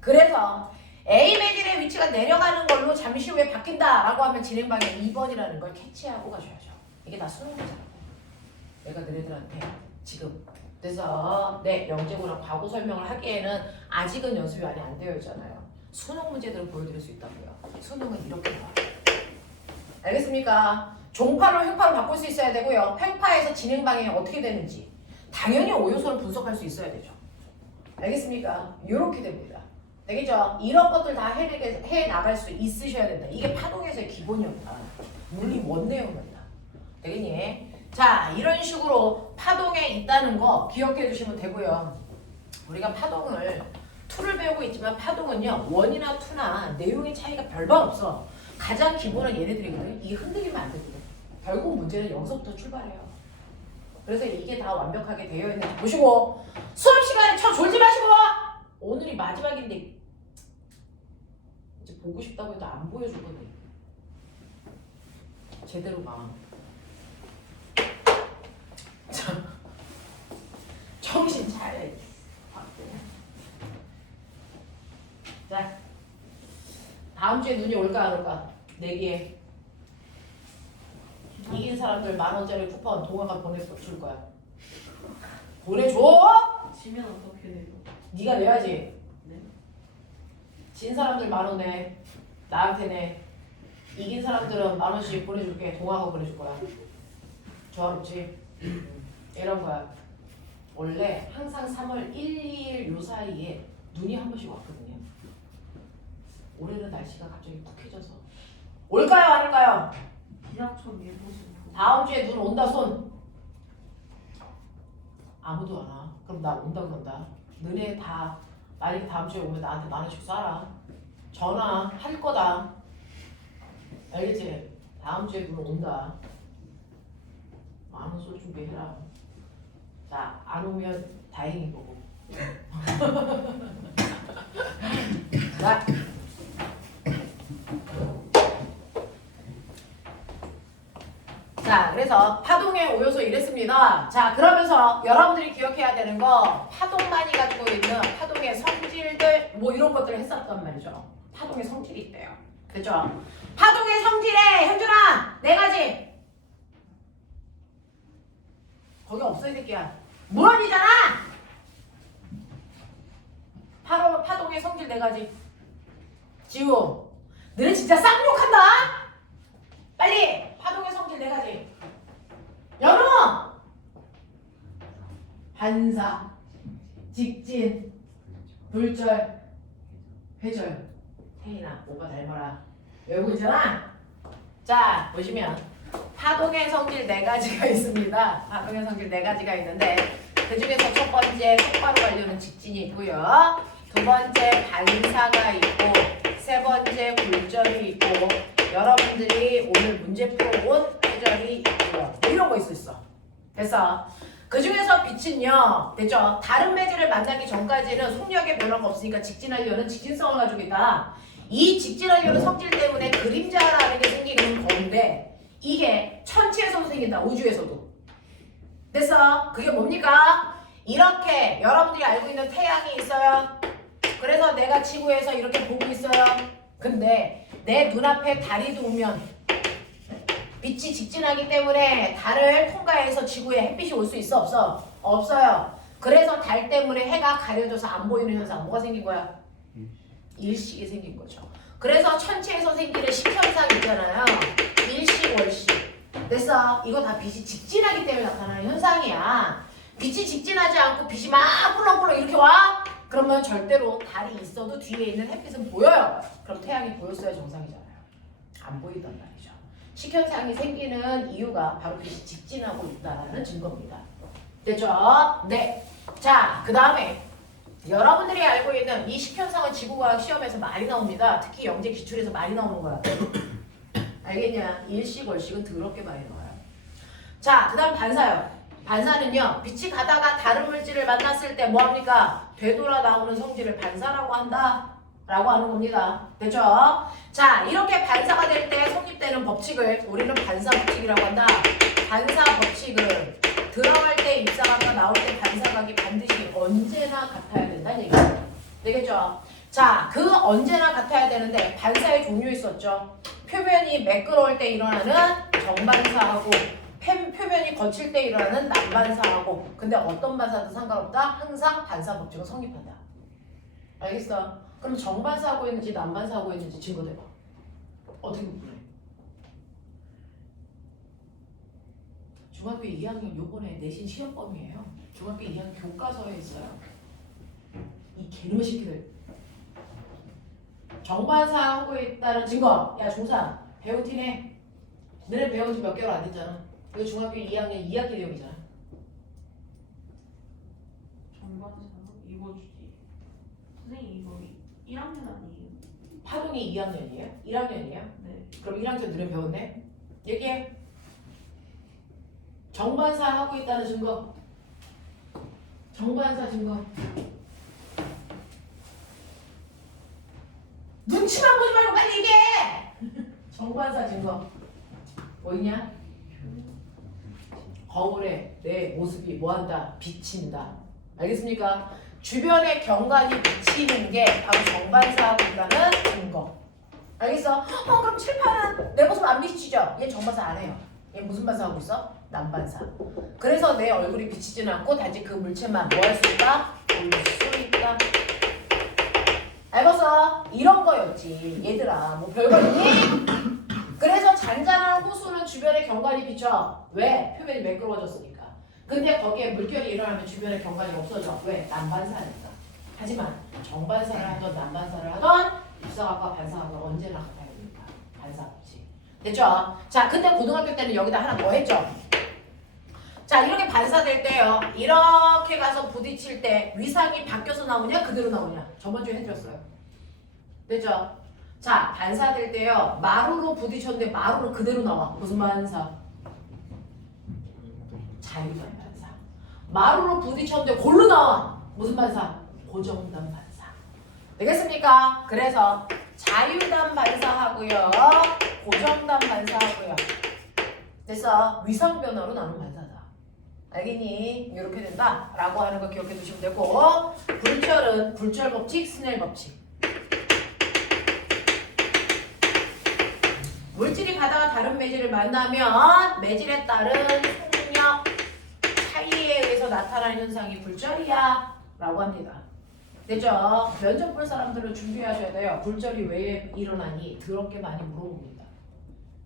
그래서 A 매질의 위치가 내려가는 걸로 잠시 후에 바뀐다라고 하면 진행 방향 2번이라는 걸 캐치하고 가셔야죠. 이게 다 수능 문제라고. 내가 너희들한테 지금 그래서 네, 영재고랑 과거 설명을 하기에는 아직은 연습이 많이 안 되어 있잖아요. 수능 문제들을 보여드릴 수 있다고요. 수능은 이렇게 나와요. 알겠습니까? 종파로 횡파로 바꿀 수 있어야 되고요. 횡파에서 진행 방향이 어떻게 되는지 당연히 5요소를 분석할 수 있어야 되죠. 알겠습니까? 이렇게 됩니다. 되겠죠? 이런 것들 다 해 나갈 수 있으셔야 된다. 이게 파동에서의 기본이었다. 물리 원내용이었다. 되겠니? 자, 이런 식으로 파동에 있다는 거 기억해 주시면 되고요. 우리가 파동을 투를 배우고 있지만 파동은요 원이나 투나 내용의 차이가 별반 없어. 가장 기본은 얘네들이거든요. 이게 흔들리면 안 되거든. 결국 문제는 여기서부터 출발해요. 그래서 이게 다 완벽하게 되어 있는지 보시고 수업 시간에 졸지 마시고 오늘이 마지막인데 이제 보고 싶다고 해도 안 보여줄 건데 제대로 봐. 정신 차려. 자, 다음 주에 눈이 올까 안 올까? 내기에 이긴 사람들 10,000원짜리 쿠폰 동아가 보내줄 거야. 보내줘? 지면 어떻게 돼요? 네가 내야지. 네? 진 사람들 10,000원 내. 나한테 내. 이긴 사람들은 10,000원씩 보내줄게. 동아가 보내줄 거야. 조화롭지? 이런 거야. 원래 항상 3월 1, 2일 요 사이에 눈이 한 번씩 왔거든요. 올해는 날씨가 갑자기 푹해져서 올까요 안 올까요? 기상청 예보신 다음 주에 눈 온다 손. 아무도 안 와. 그럼 나 온다 그런다. 너네 다 만약에 다음 주에 오면 나한테 10,000원씩 쏴라. 전화 할 거다. 알겠지? 다음 주에 눈 온다. 많은 쏠 준비해라. 자, 안 오면 다행인 거고. 자. 자, 그래서 파동의 5요소 이랬습니다. 자, 그러면서 여러분들이 기억해야 되는 거 파동만이 가지고 있는 파동의 성질들 뭐 이런 것들을 했었단 말이죠. 파동의 성질이 있대요. 그죠? 파동의 성질에 현준아 4가지. 거기 없어 이 새끼야. 무언이잖아. 파동의 성질 4가지. 지우, 너네 진짜 쌍욕한다. 빨리. 파동의 성질 4가지. 연우! 반사, 직진, 불절, 회절. 태인아, 오빠 닮아라. 외우고 있잖아? 자, 보시면 파동의 성질 4가지가 있습니다. 파동의 성질 4가지가 있는데 그 중에서 첫 번째 똑바로 가려는 직진이 있고요. 두 번째 반사가 있고 세 번째 굴절이 있고 여러분들이 오늘 문제 풀어온 해절이 있고요. 뭐 이런 거 있을 수 있어. 됐어. 그 중에서 빛은요, 됐죠? 다른 매질을 만나기 전까지는 속력에 변화가 없으니까 직진하려는 직진성을 가지고 있다. 이 직진하려는 성질 때문에 그림자라는 게 생기는 건데 이게 천체에서도 생긴다. 우주에서도. 됐어? 그게 뭡니까? 이렇게 여러분들이 알고 있는 태양이 있어요. 그래서 내가 지구에서 이렇게 보고 있어요. 근데 내 눈앞에 달이 오면 빛이 직진하기 때문에 달을 통과해서 지구에 햇빛이 올 수 있어? 없어? 없어요. 그래서 달 때문에 해가 가려져서 안 보이는 현상 뭐가 생긴 거야? 일식이 생긴 거죠. 그래서 천체에서 생기는 식현상 있잖아요. 일식, 월식. 됐어? 이거 다 빛이 직진하기 때문에 나타나는 현상이야. 빛이 직진하지 않고 빛이 막 꿀렁꿀렁 이렇게 와? 그러면 절대로 달이 있어도 뒤에 있는 햇빛은 보여요. 그럼 태양이 보였어야 정상이잖아요. 안 보이단 말이죠. 식현상이 생기는 이유가 바로 빛이 직진하고 있다는 증거입니다. 됐죠? 네. 자, 그 다음에 여러분들이 알고 있는 이 식현상은 지구과학 시험에서 많이 나옵니다. 특히 영재 기출에서 많이 나오는 거야. 알겠냐? 일식, 월식은 더럽게 많이 나와요. 자, 그 다음 반사요. 반사는요, 빛이 가다가 다른 물질을 만났을 때 뭐합니까? 되돌아 나오는 성질을 반사라고 한다. 라고 하는 겁니다. 됐죠? 자, 이렇게 반사가 될 때 성립되는 법칙을 우리는 반사 법칙이라고 한다. 반사 법칙은 들어갈 때 입사각과 나올 때 반사각이 반드시 언제나 같아야 된다는 얘기죠. 되겠죠? 자, 그 언제나 같아야 되는데 반사의 종류 있었죠. 표면이 매끄러울 때 일어나는 정반사하고 표면이 거칠 때 일어나는 난반사하고 근데 어떤 반사도 상관없다. 항상 반사 법칙은 성립한다. 알겠어? 그럼 정반사하고 있는지 난반사하고 있는지 증거대봐. 어떻게 구분해? 중학교 2학년 요번에 내신 시험범위에요. 중학교 2학년 교과서에 있어요. 이 개놈의 새끼들. 정반사하고 있다는 증거. 야 중3 배운 티네. 너네 배운 지 몇 개월 안 됐잖아. 이거 중학교 2학년 2학기 내용이잖아. 정반사 이거 주지. 선생님 이거 1학년 아니에요? 파동이 2학년이에요? 1학년이에요? 네. 그럼 1학년 너네 배웠네? 얘기해. 정반사 하고 있다는 증거. 정반사 증거. 눈치만 보지 말고 빨리 얘기해. 정반사 증거. 뭐 있냐? 거울에 내 모습이 뭐한다? 비친다. 알겠습니까? 주변의 경관이 비치는 게 바로 정반사하고 있다는 증거. 알겠어? 그럼 칠판은 내 모습 안 비치죠? 얘 정반사 안 해요. 얘 무슨 반사하고 있어? 난반사. 그래서 내 얼굴이 비치지는 않고 단지 그 물체만 뭐 할 수 있다? 볼 수 있다. 알겠어? 이런 거였지. 얘들아 뭐 별거 있니? 그래서 잔잔한 호수는 주변의 경관이 비쳐. 왜? 표면이 매끄러워졌으니까. 근데 거기에 물결이 일어나면 주변의 경관이 없어져. 왜? 난반사니까. 하지만 정반사를 하던 난반사를 하던 입사각과 반사각은 언제나 같아야 됩니까? 반사법칙. 됐죠? 자, 근데 고등학교 때는 여기다 하나 더 했죠? 자, 이렇게 반사될 때요. 이렇게 가서 부딪힐 때 위상이 바뀌어서 나오냐? 그대로 나오냐? 저번 주에 해드렸어요. 됐죠? 자, 반사될 때요. 마루로 부딪혔는데 마루로 그대로 나와. 무슨 반사? 자유단 반사. 마루로 부딪혔는데 골로 나와. 무슨 반사? 고정단 반사. 되겠습니까? 그래서 자유단 반사하고요. 고정단 반사하고요. 됐어? 위상 변화로 나눈 반사다. 알겠니? 이렇게 된다. 라고 하는 거 기억해 두시면 되고 굴절은 굴절 법칙, 스넬 법칙. 물질이 가다가 다른 매질을 만나면 매질에 따른 속력 차이에 의해서 나타나는 현상이 굴절이야 라고 합니다. 됐죠? 면접 볼 사람들은 준비하셔야 돼요. 굴절이 왜 일어나니? 더럽게 많이 물어봅니다.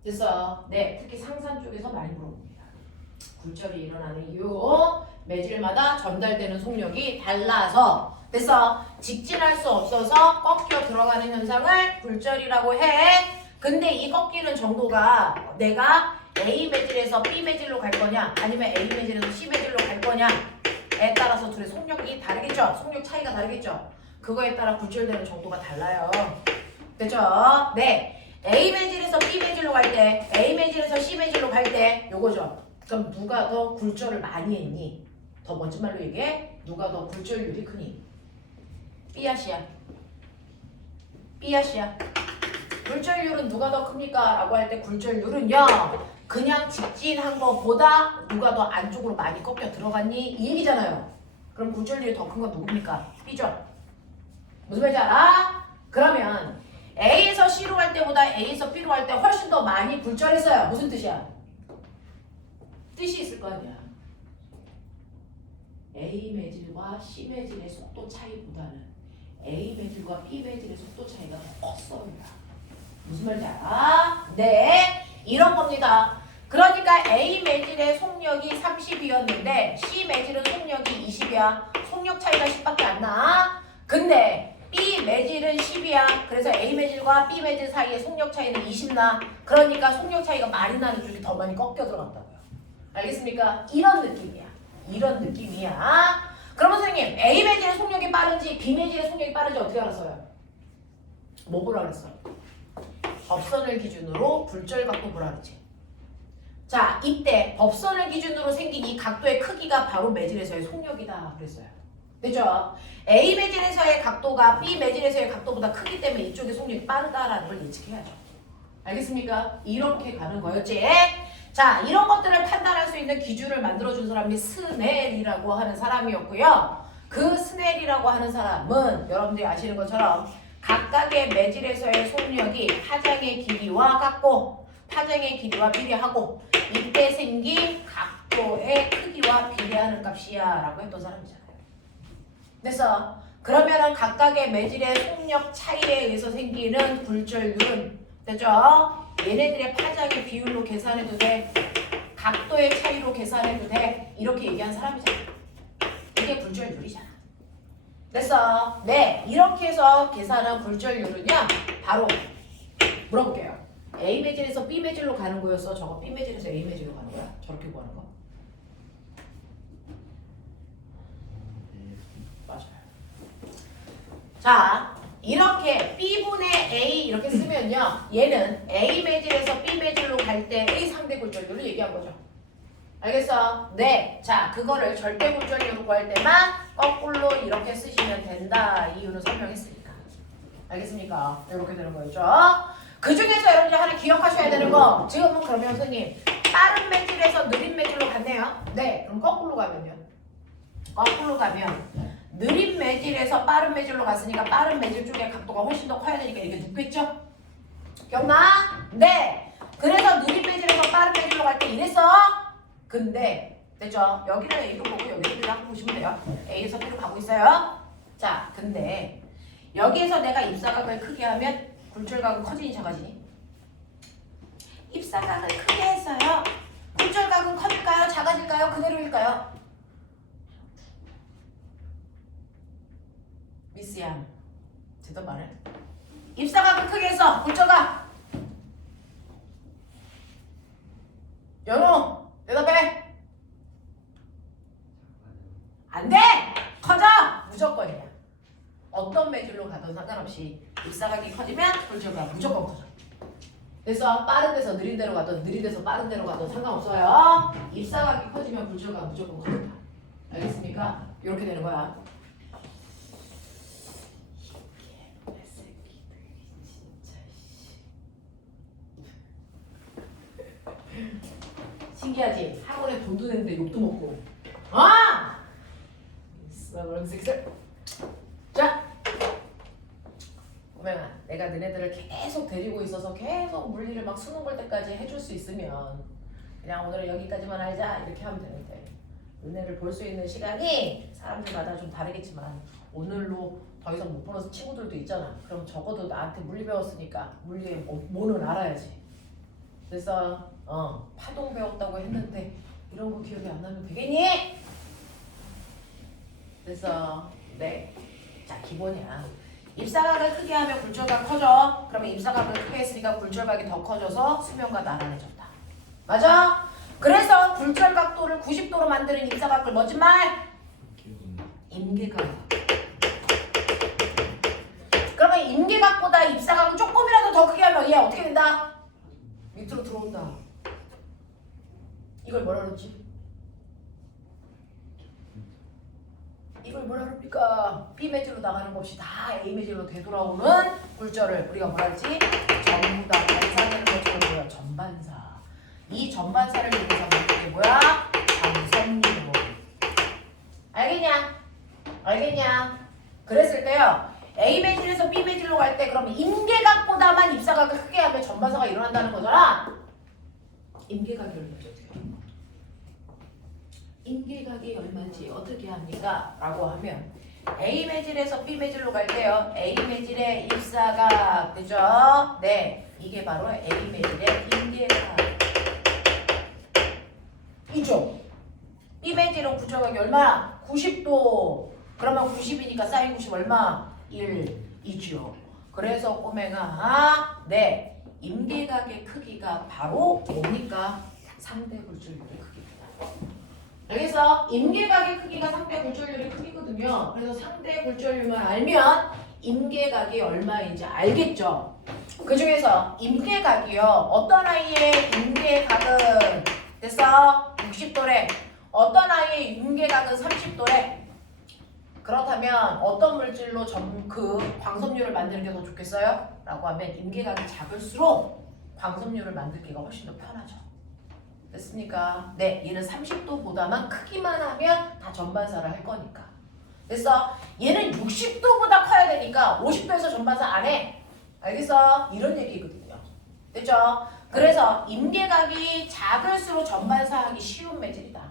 됐어? 네, 특히 상산 쪽에서 많이 물어봅니다. 굴절이 일어나는 이유, 매질마다 전달되는 속력이 달라서 됐어? 직진할 수 없어서 꺾여 들어가는 현상을 굴절이라고 해. 근데 이 꺾이는 정도가 내가 A 매질에서 B 매질로 갈 거냐 아니면 A 매질에서 C 매질로 갈 거냐에 따라서 둘의 속력이 다르겠죠? 속력 차이가 다르겠죠? 그거에 따라 굴절되는 정도가 달라요. 됐죠? 네. A 매질에서 B 매질로 갈 때, A 매질에서 C 매질로 갈 때 요거죠. 그럼 누가 더 굴절을 많이 했니? 더 멋진 말로 얘기해. 누가 더 굴절률이 크니? B야 C야? B야 C야? 굴절률은 누가 더 큽니까? 라고 할 때 굴절률은요. 그냥 직진한 거보다 누가 더 안쪽으로 많이 꺾여 들어갔니? 이 얘기잖아요. 그럼 굴절률이 더 큰 건 누굽니까? B죠? 무슨 말인지 알아? 그러면 A에서 C로 갈 때보다 A에서 B로 갈 때 훨씬 더 많이 굴절했어요. 무슨 뜻이야? 뜻이 있을 거 아니야. A 매질과 C 매질의 속도 차이보다는 A 매질과 B 매질의 속도 차이가 더 컸어요. 무슨 말인지 알아? 네, 이런 겁니다. 그러니까 A 매질의 속력이 30이었는데 C 매질은 속력이 20이야. 속력 차이가 10밖에 안 나. 근데 B 매질은 10이야. 그래서 A 매질과 B 매질 사이의 속력 차이는 20 나. 그러니까 속력 차이가 많이 나는 쪽이 더 많이 꺾여 들어간다고요. 알겠습니까? 이런 느낌이야. 이런 느낌이야. 그러면 선생님, A 매질의 속력이 빠른지 B 매질의 속력이 빠른지 어떻게 알았어요? 뭐 보라 그랬어? 법선을 기준으로 굴절 각도 보라 그랬지. 자, 이때 법선을 기준으로 생긴 이 각도의 크기가 바로 매질에서의 속력이다 그랬어요. 됐죠? A 매질에서의 각도가 B 매질에서의 각도보다 크기 때문에 이쪽의 속력이 빠르다라는 걸 예측해야죠. 알겠습니까? 이렇게 가는 거였지. 자, 이런 것들을 판단할 수 있는 기준을 만들어준 사람이 스넬이라고 하는 사람이었고요. 그 스넬이라고 하는 사람은 여러분들이 아시는 것처럼 각각의 매질에서의 속력이 파장의 길이와 같고 파장의 길이와 비례하고 이때 생긴 각도의 크기와 비례하는 값이야 라고 했던 사람이잖아요. 그래서 그러면은 각각의 매질의 속력 차이에 의해서 생기는 굴절률은 됐죠? 얘네들의 파장의 비율로 계산해도 돼. 각도의 차이로 계산해도 돼. 이렇게 얘기한 사람이잖아. 이게 굴절률이잖아. 됐어? 네, 이렇게 해서 계산한 굴절률은요. 바로 물어볼게요. A 매질에서 B 매질로 가는 거였어? 저거 B 매질에서 A 매질로 가는 거야? 저렇게 구하는 거? 맞아요. 자, 이렇게 B분의 A 이렇게 쓰면요. 얘는 A 매질에서 B 매질로 갈 때의 상대 굴절률을 얘기한 거죠. 알겠어? 네. 자, 그거를 절대 굴절률로 구할 때만 거꾸로 이렇게 쓰시면 된다. 이유는 설명했으니까. 알겠습니까? 이렇게 되는 거였죠. 그 중에서 여러분들 하나 기억하셔야 되는 거. 지금은 그러면 선생님 빠른 매질에서 느린 매질로 갔네요. 네. 그럼 거꾸로 가면요. 거꾸로 가면 느린 매질에서 빠른 매질로 갔으니까 빠른 매질 쪽의 각도가 훨씬 더 커야 되니까 이게 눕겠죠? 기억나? 네. 그래서 느린 매질에서 빠른 매질로 갈 때 이랬어. 근데 됐죠? 여기는 A로 보고 여기는 B로 보시면 돼요. A에서 B로 가고 있어요. 자, 근데 여기에서 내가 입사각을 크게 하면 굴절각은 커지니 작아지니? 입사각을 크게 했어요. 굴절각은 커질까요? 작아질까요? 그대로일까요? 미스양 제대로 말해. 입사각을 크게 해서 굴절각 연호 대답해. 안돼! 커져! 무조건이야. 어떤 매질로 가든 상관없이 입사각이 커지면 굴절각 무조건 커져. 그래서 빠른 데서 느린 데로 가든 느린 데서 빠른 데로 가든 상관없어요. 입사각이 커지면 굴절각 무조건 커진다. 알겠습니까? 이렇게 되는 거야. 신기하지? 학원에 돈도 내는데 욕도 먹고. 아! 자, 오명아, 내가 너네들을 계속 데리고 있어서 계속 물리를 막 수능 볼 때까지 해줄 수 있으면 그냥 오늘은 여기까지만 하자 이렇게 하면 되는데 은혜를 볼 수 있는 시간이 사람들마다 좀 다르겠지만 오늘로 더 이상 못 보는 친구들도 있잖아. 그럼 적어도 나한테 물리 배웠으니까 물리의 뭐는 알아야지. 그래서 파동 배웠다고 했는데 이런 거 기억이 안 나면 되겠니? 그래서 네, 자 기본이야. 입사각을 크게 하면 굴절각 커져. 그러면 입사각을 크게 했으니까 굴절각이 더 커져서 수면과 나란해졌다. 맞아? 그래서 굴절 각도를 90도로 만드는 입사각을 뭐지 말? 임계각. 그러면 임계각보다 입사각은 조금이라도 조금만 더 크게 하면 얘 어떻게 된다? 밑으로 들어온다. 이걸 뭐라 그러지? 이걸 뭐라 그럽니까? B 매질로 나가는 것 없이 다 A 매질로 되돌아오는 굴절을 우리가 뭐라 하지? 전부 다 반사되는 것처럼 뭐야? 전반사. 이 전반사를 이용해서 만든 게 뭐야? 방선율. 알겠냐? 알겠냐? 그랬을 때요. A 매질에서 B 매질로 갈 때 그러면 임계각보다만 입사각을 크게 하면 전반사가 일어난다는 거잖아. 임계각이 얼마죠? 임계각이 얼마인지 어떻게 합니까? 라고 하면 A 매질에서 B 매질로 갈 때요. A 매질의 입사각 되죠? 네, 이게 바로 A 매질의 임계각 이죠. B 매질은 구조각이 얼마? 90도. 그러면 90이니까 사인 90 얼마? 1이죠. 그래서 꼬맹아, 네, 임계각의 크기가 바로 뭡니까? 상대 굴절률의 크기입니다. 여기서 임계각의 크기가 상대 굴절률의 크기거든요. 그래서 상대 굴절률만 알면 임계각이 얼마인지 알겠죠. 그 중에서 임계각이요. 어떤 아이의 임계각은 됐어? 60도래. 어떤 아이의 임계각은 30도래. 그렇다면 어떤 물질로 그 광섬유를 만드는 게 더 좋겠어요? 라고 하면 임계각이 작을수록 광섬유를 만들기가 훨씬 더 편하죠. 됐습니까? 네, 얘는 30도보다만 크기만 하면 다 전반사를 할 거니까. 됐어? 얘는 60도보다 커야 되니까 50도에서 전반사 안 해. 알겠어? 이런 얘기거든요. 됐죠? 그래서 임계각이 작을수록 전반사하기 쉬운 매질이다.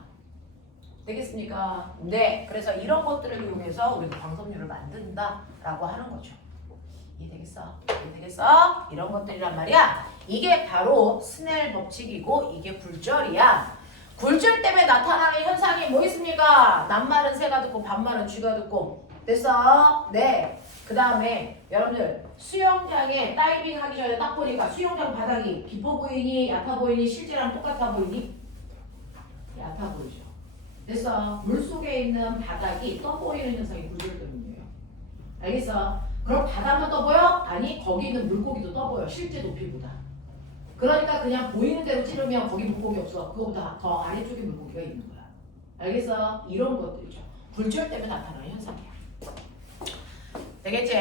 되겠습니까? 네, 그래서 이런 것들을 이용해서 우리가 광섬유를 만든다라고 하는 거죠. 이해되겠어? 이해되겠어? 이런 것들이란 말이야. 이게 바로 스넬 법칙이고 이게 굴절이야. 굴절 때문에 나타나는 현상이 뭐 있습니까? 낱말은 새가 듣고 반말은 쥐가 듣고. 됐어? 네. 그 다음에 여러분들 수영장에 다이빙 하기 전에 딱 보니까 수영장 바닥이 깊어 보이니 얕아 보이니 실제랑 똑같아 보이니? 얕아 보이죠. 됐어? 물속에 있는 바닥이 떠 보이는 현상이 굴절 때문이에요. 알겠어? 그럼 바닥만 떠 보여? 아니, 거기 있는 물고기도 떠 보여. 실제 높이보다. 그러니까 그냥 보이는 대로 찌르면 거기 물고기 없어. 그거보다 더 아래쪽에 물고기가 있는 거야. 알겠어? 이런 것들이죠. 굴절 때문에 나타나는 현상이야. 되겠지?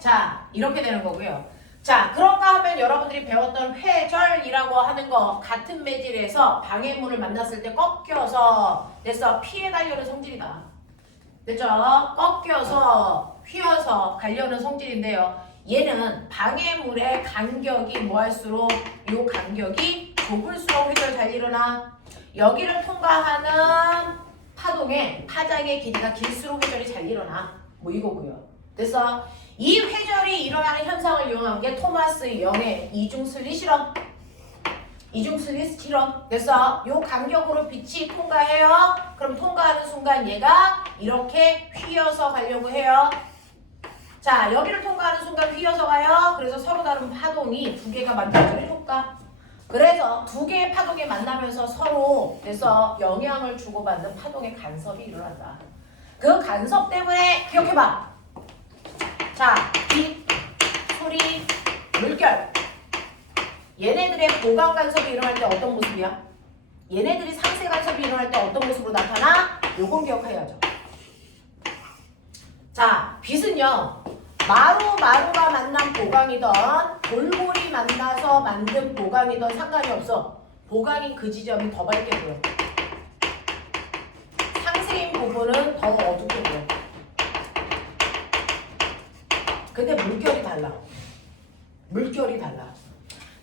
자, 이렇게 되는 거고요. 자, 그런가 하면 여러분들이 배웠던 회절이라고 하는 거 같은 매질에서 방해물을 만났을 때 꺾여서 됐어? 피해 가려는 성질이다. 됐죠? 꺾여서 휘어서 가려는 성질인데요. 얘는 방해물의 간격이 뭐할수록 이 간격이 좁을수록 회절 잘 일어나. 여기를 통과하는 파동의 파장의 길이가 길수록 회절이 잘 일어나. 뭐 이거고요. 그래서 이 회절이 일어나는 현상을 이용한 게 토마스 영의 이중 슬릿 실험. 이중 슬릿 실험. 그래서 요 간격으로 빛이 통과해요. 그럼 통과하는 순간 얘가 이렇게 휘어서 가려고 해요. 자, 여기를 통과하는 순간 휘어서 가요. 그래서 서로 다른 파동이 두 개가 만들어지는 효과. 그래서 두 개의 파동이 만나면서 서로 그래서 영향을 주고받는 파동의 간섭이 일어난다. 그 간섭 때문에 기억해봐. 자, 빛, 소리, 물결. 얘네들의 보강 간섭이 일어날 때 어떤 모습이야? 얘네들이 상세 간섭이 일어날 때 어떤 모습으로 나타나? 요건 기억해야죠. 자, 빛은요. 마루가 만난 보강이던 골골이 만나서 만든 보강이던 상관이 없어. 보강인 그 지점이 더 밝게 보여. 상세인 부분은 더 어둡게 보여. 근데 물결이 달라. 물결이 달라.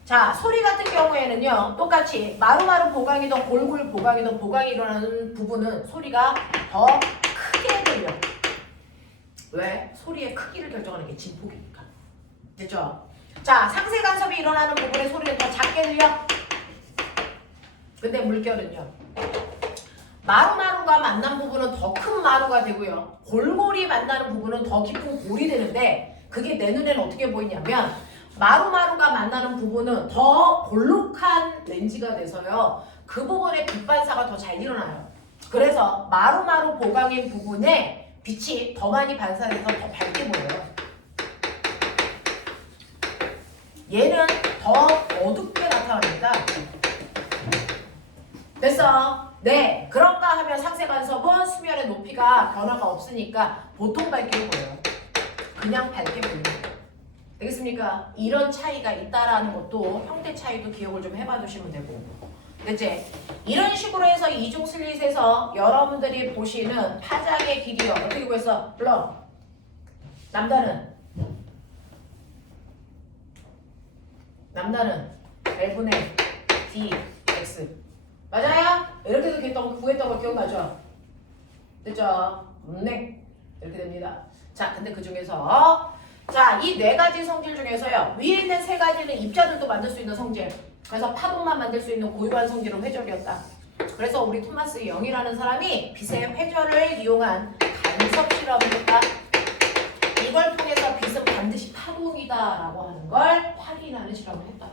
자, 소리 같은 경우에는요. 똑같이 마루마루 보강이든 골골 보강이든 보강이 일어나는 부분은 소리가 더 크게 들려. 왜? 소리의 크기를 결정하는 게 진폭이니까. 됐죠? 자, 상세 간섭이 일어나는 부분의 소리는 더 작게 들려. 근데 물결은요. 마루마루가 만난 부분은 더 큰 마루가 되고요. 골골이 만나는 부분은 더 깊은 골이 되는데 그게 내 눈에는 어떻게 보이냐면 마루마루가 만나는 부분은 더 볼록한 렌즈가 돼서요. 그 부분에 빛 반사가 더 잘 일어나요. 그래서 마루마루 보강인 부분에 빛이 더 많이 반사돼서 더 밝게 보여요. 얘는 더 어둡게 나타납니다. 됐어? 네. 그런가 하면 상세 간섭은 수면의 높이가 변화가 없으니까 보통 밝기로 보여요. 그냥 밝게 보이는 거예요. 되겠습니까? 이런 차이가 있다라는 것도 형태 차이도 기억을 좀 해봐 두시면 되고. 됐지? 이런 식으로 해서 이중 슬릿에서 여러분들이 보시는 파장의 길이요. 어떻게 보였어? 불러. 남자는 L분의 dx. 맞아요? 이렇게 구했던 거 기억나죠? 됐죠? 네. 이렇게 됩니다. 자, 근데 그 중에서 자, 이 네 가지 성질 중에서요. 위에 있는 세 가지는 입자들도 만들 수 있는 성질. 그래서 파동만 만들 수 있는 고유한 성질은 회절이었다. 그래서 우리 토마스 영이라는 사람이 빛의 회절을 이용한 간섭 실험을 했다. 이걸 통해서 빛은 반드시 파동이다라고 하는 걸 확인하는 실험을 했다.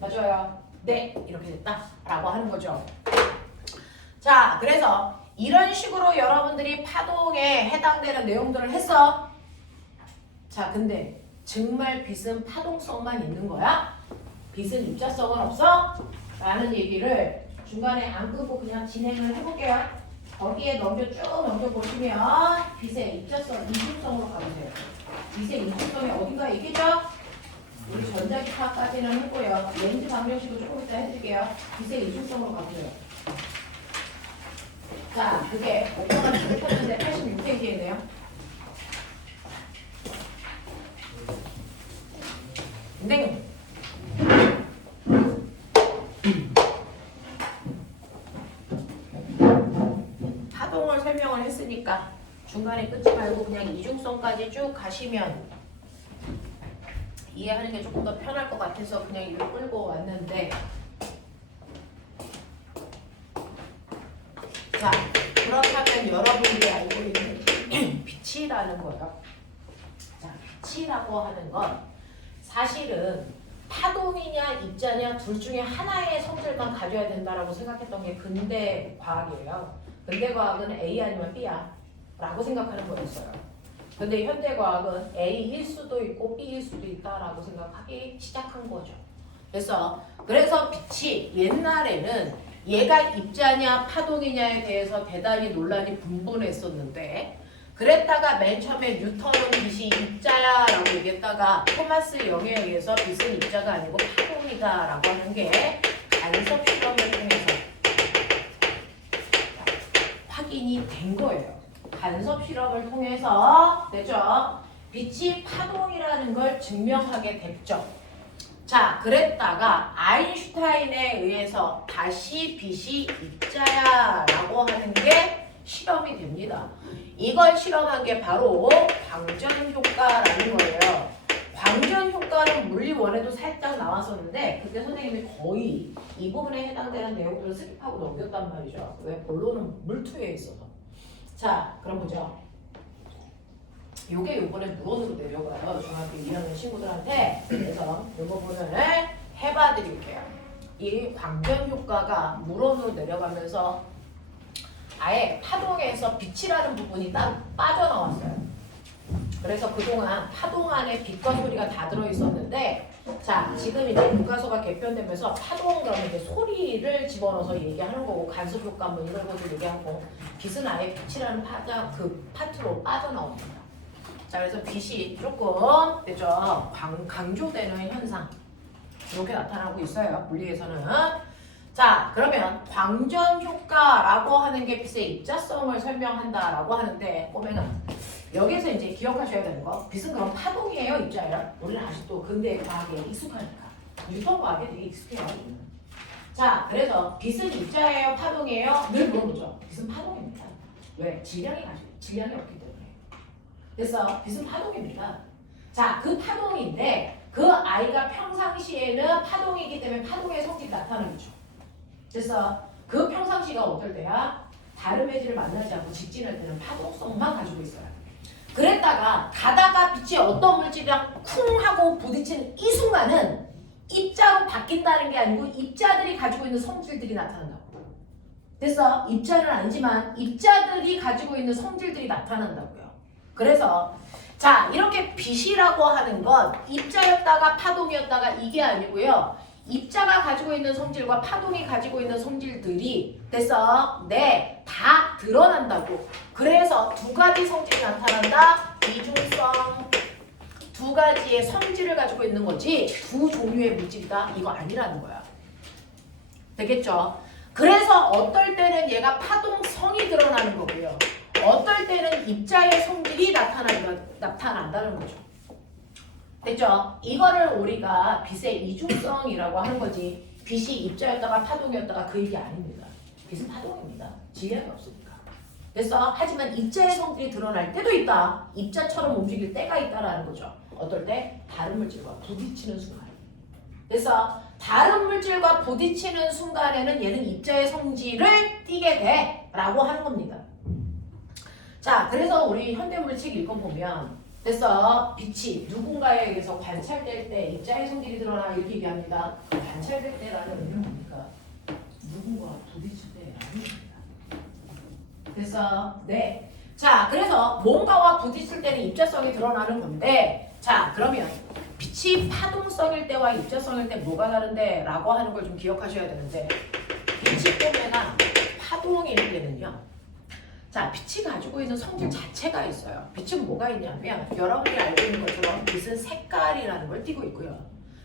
맞아요? 네, 이렇게 됐다라고 하는 거죠. 자, 그래서 이런 식으로 여러분들이 파동에 해당되는 내용들을 했어. 자, 근데 정말 빛은 파동성만 있는 거야? 빛은 입자성은 없어? 라는 얘기를 중간에 안 끄고 그냥 진행을 해볼게요. 거기에 쭉 넘겨보시면 빛의 입자성, 이중성으로 가보세요. 빛의 이중성이 어딘가 있겠죠? 우리 전자기파까지는 했고요. 렌즈 방정식도 조금 이따 해드릴게요. 빛의 이중성으로 가보세요. 자, 그게 목표가 두개 폈는데 86페이지에네요. 네. 파동을 설명을 했으니까 중간에 끊지 말고 그냥 이중성까지 쭉 가시면 이해하는 게 조금 더 편할 것 같아서 그냥 이걸 끌고 왔는데, 자, 그렇다면 여러분들이 알고 있는 빛이라는 거예요. 자, 빛이라고 하는 건 사실은 파동이냐 입자냐 둘 중에 하나의 성질만 가져야 된다라고 생각했던 게 근대 과학이에요. 근대 과학은 A 아니면 B야 라고 생각하는 거였어요. 근데 현대 과학은 A일 수도 있고 B일 수도 있다라고 생각하기 시작한 거죠. 그래서 빛이 옛날에는 얘가 입자냐 파동이냐에 대해서 대단히 논란이 분분했었는데, 그랬다가 맨 처음에 뉴턴은 빛이 입자야라고 얘기했다가 토마스 영에 의해서 빛은 입자가 아니고 파동이다라고 하는 게 간섭 실험을 통해서 확인이 된 거예요. 간섭 실험을 통해서 됐죠? 빛이 파동이라는 걸 증명하게 됐죠. 자, 그랬다가 아인슈타인에 의해서 다시 빛이 입자야라고 하는 게 실험이 됩니다. 이걸 실험한 게 바로 광전 효과라는 거예요. 광전 효과는 물리원에도 살짝 나왔었는데 그때 선생님이 거의 이 부분에 해당되는 내용들을 스킵하고 넘겼단 말이죠. 왜? 본론은 물투에 있어서. 자, 그럼 보죠. 요게 요번에 무언으로 내려가요. 중학교 2학년 친구들한테. 그래서 요 부분을 해봐 드릴게요. 이 광전 효과가 물원으로 내려가면서 아예 파동에서 빛이라는 부분이 따로 빠져나왔어요. 그래서 그동안 파동 안에 빛과 소리가 다 들어있었는데, 자, 지금 이제 교과서가 개편되면서 파동 그러면 이제 소리를 집어넣어서 얘기하는 거고, 간섭 효과 뭐 이런 것도 얘기하고, 빛은 아예 빛이라는 파트로 빠져나옵니다. 자, 그래서 빛이 조금 그죠? 강조되는 현상 이렇게 나타나고 있어요. 물리에서는. 자, 그러면 광전 효과라고 하는 게 빛의 입자성을 설명한다라고 하는데, 보면은 여기서 이제 기억하셔야 되는 거, 빛은 그럼 파동이에요, 입자예요? 우리는 아직도 근대 과학에 익숙하니까 뉴턴 과학에 되게 익숙해요. 자, 그래서 빛은 입자예요, 파동이에요? 늘 물어보죠. 빛은 파동입니다. 왜? 질량이 없기 때문에. 그래서 빛은 파동입니다. 자, 그 파동인데 그 아이가 평상시에는 파동이기 때문에 파동의 성질이 나타나죠. 그래서 그 평상시가 어떨 때야? 다른 매질을 만나지 않고 직진할 때는 파동성만 가지고 있어요. 그랬다가 가다가 빛이 어떤 물질이랑 쿵 하고 부딪히는 이 순간은 입자로 바뀐다는 게 아니고 입자들이 가지고 있는 성질들이 나타난다고. 그래서 입자는 아니지만 입자들이 가지고 있는 성질들이 나타난다고요. 그래서 자, 이렇게 빛이라고 하는 건 입자였다가 파동이었다가 이게 아니고요. 입자가 가지고 있는 성질과 파동이 가지고 있는 성질들이 됐어? 네, 다 드러난다고. 그래서 두 가지 성질이 나타난다. 이중성. 두 가지의 성질을 가지고 있는 거지 두 종류의 물질이다. 이거 아니라는 거야. 되겠죠? 그래서 어떨 때는 얘가 파동성이 드러나는 거고요. 어떨 때는 입자의 성질이 나타난다는 거죠. 됐죠? 이거를 우리가 빛의 이중성이라고 하는 거지. 빛이 입자였다가 파동이었다가 그 얘기 아닙니다. 빛은 파동입니다. 질량이 없으니까. 됐어? 하지만 입자의 성질이 드러날 때도 있다. 입자처럼 움직일 때가 있다라는 거죠. 어떨 때? 다른 물질과 부딪히는 순간. 그래서 다른 물질과 부딪히는 순간에는 얘는 입자의 성질을 띠게 돼 라고 하는 겁니다. 자, 그래서 우리 현대물질 읽건 보면 됐어? 빛이 누군가에 의해서 관찰될 때 입자의 성질이 드러나 이렇게 얘기합니다. 관찰될 때라는 의미는 뭡니까? 누군가와 부딪힐 때라는 겁니다. 됐어? 네. 자, 그래서 뭔가와 부딪힐 때는 입자성이 드러나는 건데 자, 그러면 빛이 파동성일 때와 입자성일 때 뭐가 다른데? 라고 하는 걸 좀 기억하셔야 되는데 빛이 보면은 파동일 때는요. 자, 빛이 가지고 있는 성질 자체가 있어요. 빛은 뭐가 있냐면 여러분이 알고 있는 것처럼 빛은 색깔이라는 걸 띠고 있고요.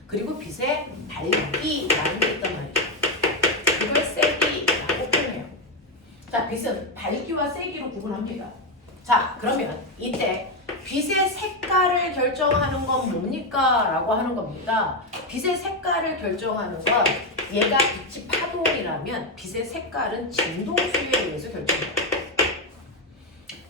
그리고 빛의 밝기라는 게 있단 말이죠. 이걸 세기라고 표현해요. 자, 빛은 밝기와 세기로 구분합니다. 자, 그러면 이때 빛의 색깔을 결정하는 건 뭡니까? 라고 하는 겁니다. 빛의 색깔을 결정하는 건 얘가 빛이 파동이라면 빛의 색깔은 진동수에 의해서 결정돼요.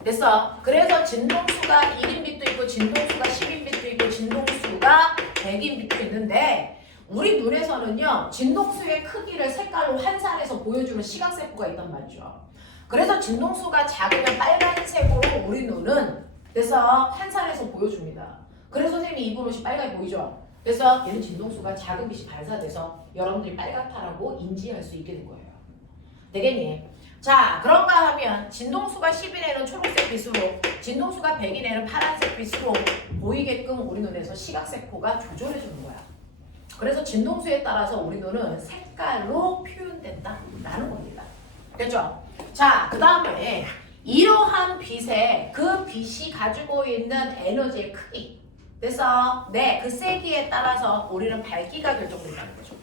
됐어? 그래서 진동수가 1인 빛도 있고 진동수가 10인 빛도 있고 진동수가 100인 빛도 있는데 우리 눈에서는요. 진동수의 크기를 색깔로 환산해서 보여주는 시각세포가 있단 말이죠. 그래서 진동수가 작으면 빨간색으로 우리 눈은 그래서 환산해서 보여줍니다. 그래서 선생님이 입은 옷이 빨갛게 보이죠? 그래서 얘는 진동수가 작은 빛이 반사돼서 여러분들이 빨갛다라고 인지할 수 있게 된 거예요. 되겠니? 자, 그런가 하면 진동수가 10인에는 초록색 빛으로 진동수가 100인에는 파란색 빛으로 보이게끔 우리 눈에서 시각세포가 조절해 주는 거야. 그래서 진동수에 따라서 우리 눈은 색깔로 표현된다라는 겁니다. 됐죠? 자, 그 다음에 이러한 빛에 그 빛이 가지고 있는 에너지의 크기 그래서 네, 그 세기에 따라서 우리는 밝기가 결정된다는 거죠.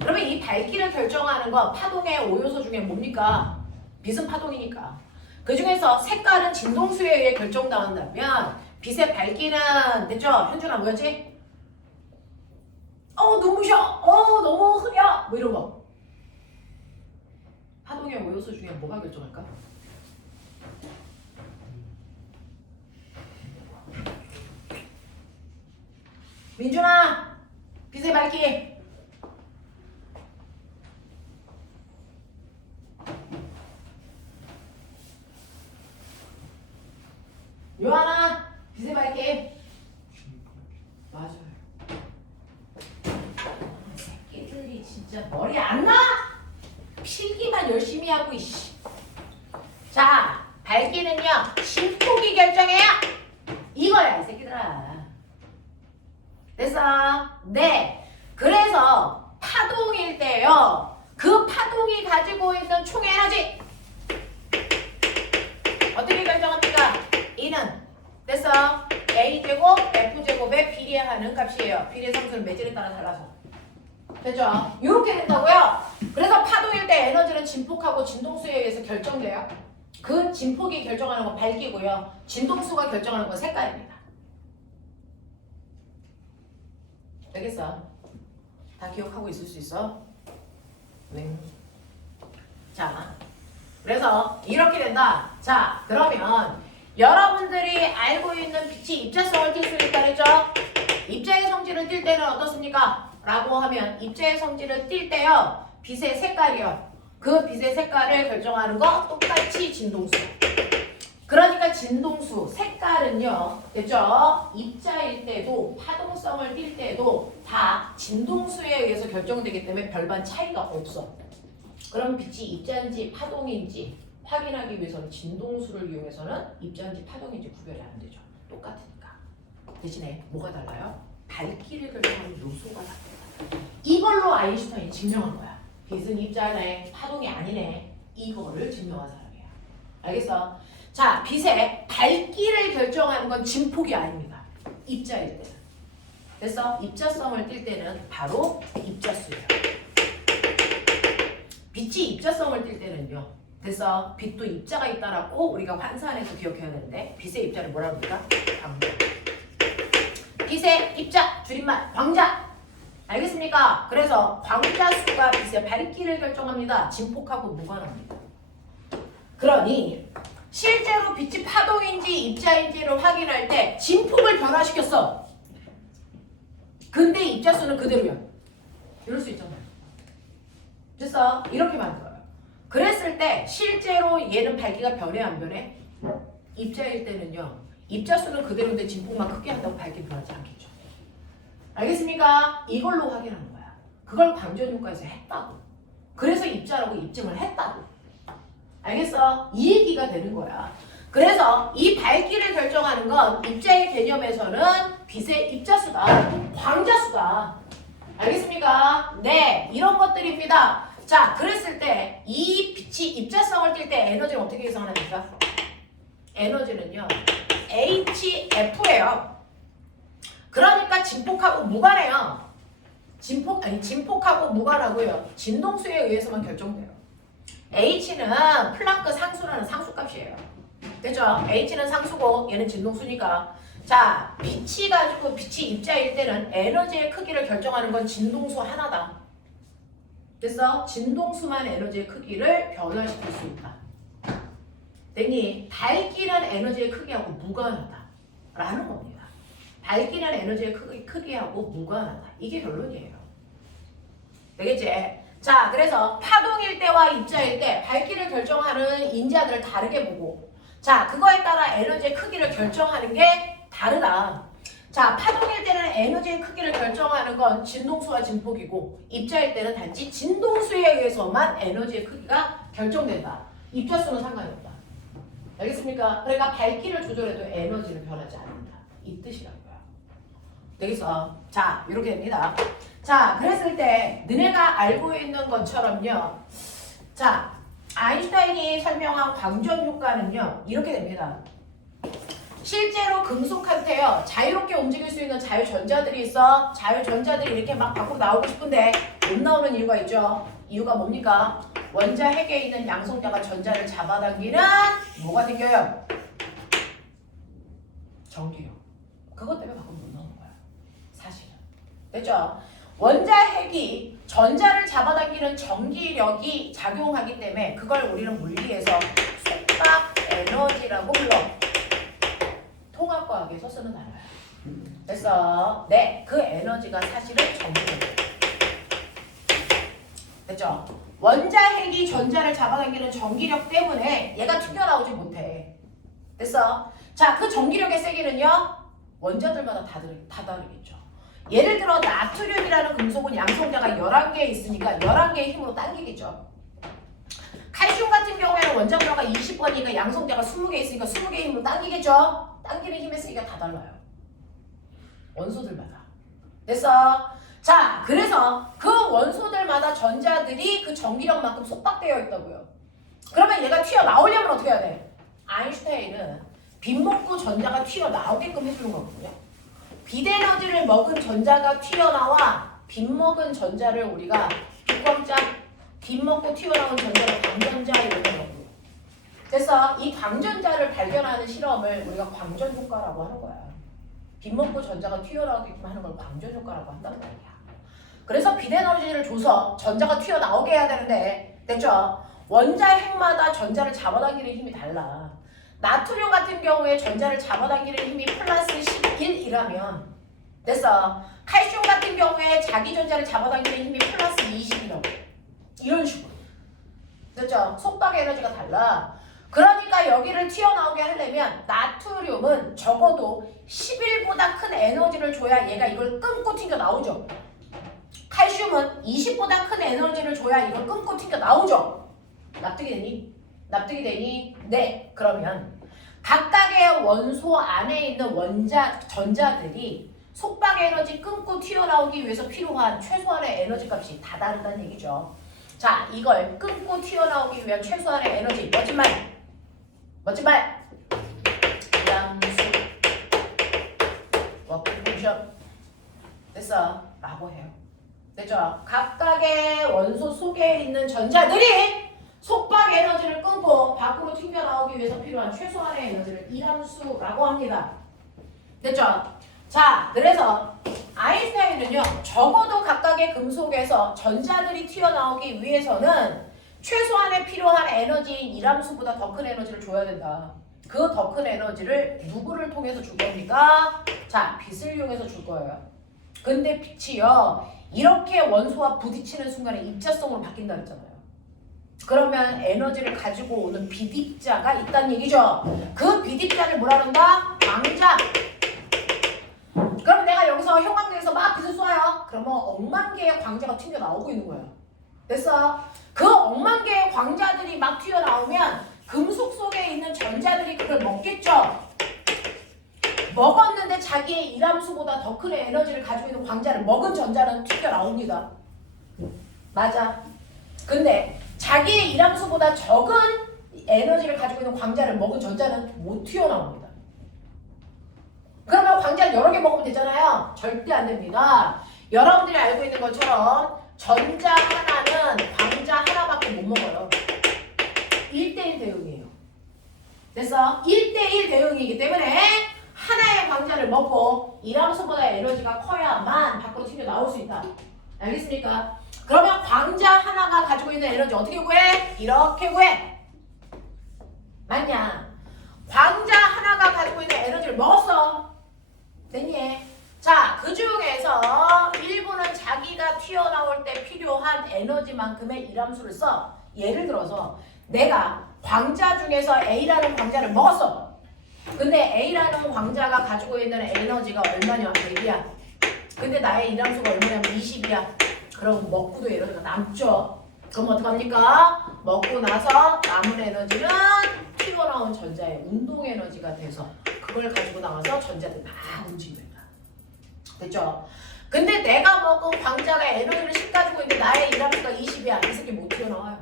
그러면 이 밝기를 결정하는 건 파동의 5요소 중에 뭡니까? 빛은 파동이니까. 그 중에서 색깔은 진동수에 의해 결정당한다면 빛의 밝기는 됐죠? 현준아 뭐였지? 눈부셔! 너무 흐려! 뭐 이런 거. 파동의 5요소 중에 뭐가 결정할까? 민준아! 빛의 밝기! 요하나! 빛의 밝기! 맞아요. 새끼들이 진짜 머리 안 나? 필기만 열심히 하고 이씨. 자, 밝기는요. 진폭이 결정해요. 이거야 이 새끼들아. 됐어? 네. 그래서 파동일 때요. 그 파동이 가지고 있는 총 에너지 어떻게 결정합니까? 이는 됐어? A제곱 F제곱에 비례하는 값이에요. 비례 상수는 매질에 따라 달라서. 됐죠? 이렇게 된다고요. 그래서 파동일 때 에너지는 진폭하고 진동수에 의해서 결정돼요. 그 진폭이 결정하는 건 밝기고요. 진동수가 결정하는 건 색깔입니다. 되겠어? 다 기억하고 있을 수 있어? 네. 자, 그래서 이렇게 된다. 자, 그러면 여러분들이 알고 있는 빛이 입자성을 띌 수 있다 그랬죠? 입자의 성질을 띌 때는 어떻습니까? 라고 하면 입자의 성질을 띌 때요. 빛의 색깔이요. 그 빛의 색깔을 결정하는 거 똑같이 진동수. 그러니까 진동수, 색깔은요. 됐죠? 입자일 때도 파동성을 띌 때도 다 진동수에 의해서 결정되기 때문에 별반 차이가 없어. 그럼 빛이 입자인지 파동인지 확인하기 위해서는 진동수를 이용해서는 입자인지 파동인지 구별이 안 되죠. 똑같으니까. 대신에 뭐가 달라요? 밝기를 결정하는 요소가 달라요. 이걸로 아인슈타인이 증명한 거야. 빛은 입자네, 파동이 아니네. 이거를 증명한 사람이야. 알겠어? 자, 빛의 밝기를 결정하는 건 진폭이 아닙니다. 입자일 때는. 됐어? 입자성을 띌 때는 바로 입자수예요. 빛이 입자성을 띌 때는요. 됐어? 빛도 입자가 있다라고 우리가 환사 안에서 기억해야 되는데 빛의 입자를 뭐라 그럽니까? 광자. 빛의 입자 줄임말 광자. 알겠습니까? 그래서 광자수가 빛의 밝기를 결정합니다. 진폭하고 무관합니다. 그러니 실제로 빛이 파동인지 입자인지를 확인할 때 진폭을 변화시켰어. 근데 입자수는 그대로야. 이럴 수 있잖아요. 됐어? 이렇게 만들어요. 그랬을 때 실제로 얘는 밝기가 변해 안 변해? 입자일 때는요. 입자수는 그대로인데 진폭만 크게 한다고 밝기 변하지 않겠죠. 알겠습니까? 이걸로 확인하는 거야. 그걸 광전효과에서 했다고. 그래서 입자라고 입증을 했다고. 알겠어? 이 얘기가 되는 거야. 그래서 이 밝기를 결정하는 건 입자의 개념에서는 빛의 입자수다. 광자수다. 알겠습니까? 네, 이런 것들입니다. 자, 그랬을 때 이 빛이 입자성을 띌 때 에너지는 어떻게 계산합니까? 에너지는요. HF예요. 그러니까 진폭하고 무관해요. 진폭하고 무관하고요. 진동수에 의해서만 결정돼요. H는 플랑크 상수라는 상수값이에요. 됐죠? H는 상수고 얘는 진동수니까. 자, 빛이 입자일 때는 에너지의 크기를 결정하는 건 진동수 하나다. 됐어? 진동수만 에너지의 크기를 변화시킬 수 있다. 됐니? 밝기는 에너지의 크기하고 무관하다. 라는 겁니다. 밝기는 에너지의 크기하고 무관하다. 이게 결론이에요. 되겠지? 자, 그래서 파동일 때와 입자일 때 밝기를 결정하는 인자들을 다르게 보고, 자, 그거에 따라 에너지의 크기를 결정하는 게 다르다. 자, 파동일 때는 에너지의 크기를 결정하는 건 진동수와 진폭이고, 입자일 때는 단지 진동수에 의해서만 에너지의 크기가 결정된다. 입자수는 상관이 없다. 알겠습니까? 그러니까 밝기를 조절해도 에너지는 변하지 않는다. 이 뜻이라고요. 되겠어? 자, 이렇게 됩니다. 자, 그랬을 때 너네가 알고 있는 것처럼요. 자, 아인슈타인이 설명한 광전 효과는요. 이렇게 됩니다. 실제로 금속한테요. 자유롭게 움직일 수 있는 자유전자들이 있어. 자유전자들이 이렇게 막 밖으로 나오고 싶은데 못 나오는 이유가 있죠. 이유가 뭡니까? 원자 핵에 있는 양성자가 전자를 잡아당기는 뭐가 생겨요? 전기력. 그것 때문에 밖으로 못 나오는 거야. 사실은. 됐죠? 원자 핵이 전자를 잡아당기는 전기력이 작용하기 때문에 그걸 우리는 물리에서 속박 에너지라고 불러. 통합과학에서 쓰는 단어야. 됐어? 네, 그 에너지가 사실은 전기력이에요. 됐죠? 원자 핵이 전자를 잡아당기는 전기력 때문에 얘가 튀겨나오지 못해. 됐어? 자, 그 전기력의 세기는요? 원자들마다 다 다르겠죠. 예를 들어 나트륨이라는 금속은 양성자가 11개 있으니까 11개의 힘으로 당기겠죠. 칼슘 같은 경우에는 원자 번호가 20번이니까 양성자가 20개 있으니까 20개의 힘으로 당기겠죠. 당기는 힘의 세기가 다 달라요. 원소들마다. 됐어? 자, 그래서 그 원소들마다 전자들이 그 전기력만큼 속박되어 있다고요. 그러면 얘가 튀어나오려면 어떻게 해야 돼? 아인슈타인은 빛 먹고 전자가 튀어나오게끔 해주는 거거든요. 빛 에너지를 먹은 전자가 튀어나와 빛 먹은 전자를 우리가 빛광자, 빛 먹고 튀어나온 전자를 광전자 이렇게 하고요. 그래서 이 광전자를 발견하는 실험을 우리가 광전 효과라고 하는 거야. 빛 먹고 전자가 튀어나오게끔 하는 걸 광전 효과라고 한단 말이야. 그래서 빛 에너지를 줘서 전자가 튀어나오게 해야 되는데, 됐죠? 원자 핵마다 전자를 잡아당기는 힘이 달라. 나트륨 같은 경우에 전자를 잡아당기는 힘이 플러스 11이라면, 됐어? 칼슘 같은 경우에 자기 전자를 잡아당기는 힘이 플러스 20이라고. 이런 식으로. 됐죠? 속박 에너지가 달라. 그러니까 여기를 튀어나오게 하려면 나트륨은 적어도 11보다 큰 에너지를 줘야 얘가 이걸 끊고 튕겨 나오죠. 칼슘은 20보다 큰 에너지를 줘야 이걸 끊고 튕겨 나오죠. 납득이 되니? 납득이 되니? 네. 그러면 각각의 원소 안에 있는 전자들이 속박 에너지 끊고 튀어나오기 위해서 필요한 최소한의 에너지 값이 다 다르다는 얘기죠. 자, 이걸 끊고 튀어나오기 위한 최소한의 에너지. 멋진 말. 멋진 말. 양수. 워킹 포션. 됐어. 라고 해요. 됐죠? 각각의 원소 속에 있는 전자들이 속박 에너지를 끊고 밖으로 튕겨나오기 위해서 필요한 최소한의 에너지를 이함수라고 합니다. 됐죠? 자, 그래서 아인슈타인은요, 적어도 각각의 금속에서 전자들이 튀어나오기 위해서는 최소한의 필요한 에너지인 이함수보다 더 큰 에너지를 줘야 된다. 그 더 큰 에너지를 누구를 통해서 줄 겁니까? 자, 빛을 이용해서 줄 거예요. 근데 빛이요, 이렇게 원소와 부딪히는 순간에 입자성으로 바뀐다 했잖아요. 그러면 에너지를 가지고 오는 비입자가 있다는 얘기죠. 그 비입자를 뭐라 그런다? 광자. 그럼 내가 여기서 형광등에서 막 빛을 쏴요. 그러면 억만 개의 광자가 튕겨 나오고 있는 거야. 됐어? 그 억만 개의 광자들이 막 튀어나오면 금속 속에 있는 전자들이 그걸 먹겠죠. 먹었는데 자기의 일함수보다 더 큰 에너지를 가지고 있는 광자를 먹은 전자는 튀겨나옵니다. 맞아. 근데 자기의 일함수보다 적은 에너지를 가지고 있는 광자를 먹은 전자는 못 튀어나옵니다. 그러면 광자를 여러 개 먹으면 되잖아요. 절대 안 됩니다. 여러분들이 알고 있는 것처럼 전자 하나는 광자 하나밖에 못 먹어요. 1대1 대응이에요. 그래서 1대1 대응이기 때문에 하나의 광자를 먹고 일함수보다 에너지가 커야만 밖으로 튀겨 나올 수 있다. 알겠습니까? 그러면 광자 하나가 가지고 있는 에너지 어떻게 구해? 이렇게 구해. 맞냐? 광자 하나가 가지고 있는 에너지를 먹었어. 됐니? 자, 그 중에서 일부는 자기가 튀어나올 때 필요한 에너지만큼의 일함수를 써. 예를 들어서 내가 광자 중에서 A라는 광자를 먹었어. 근데 A라는 광자가 가지고 있는 에너지가 얼마냐? 100이야. 근데 나의 일함수가 얼마냐면 20이야. 그럼 먹고도 에너지가 남죠. 그럼 어떡합니까? 먹고 나서 남은 에너지는 튀어나온 전자의 운동 에너지가 돼서 그걸 가지고 나와서 전자들이 막 움직입니다. 됐죠? 근데 내가 먹은 광자가 에너지를 10 가지고 있는데 나의 일함수가 20이야. 이 새끼 못 튀어나와요.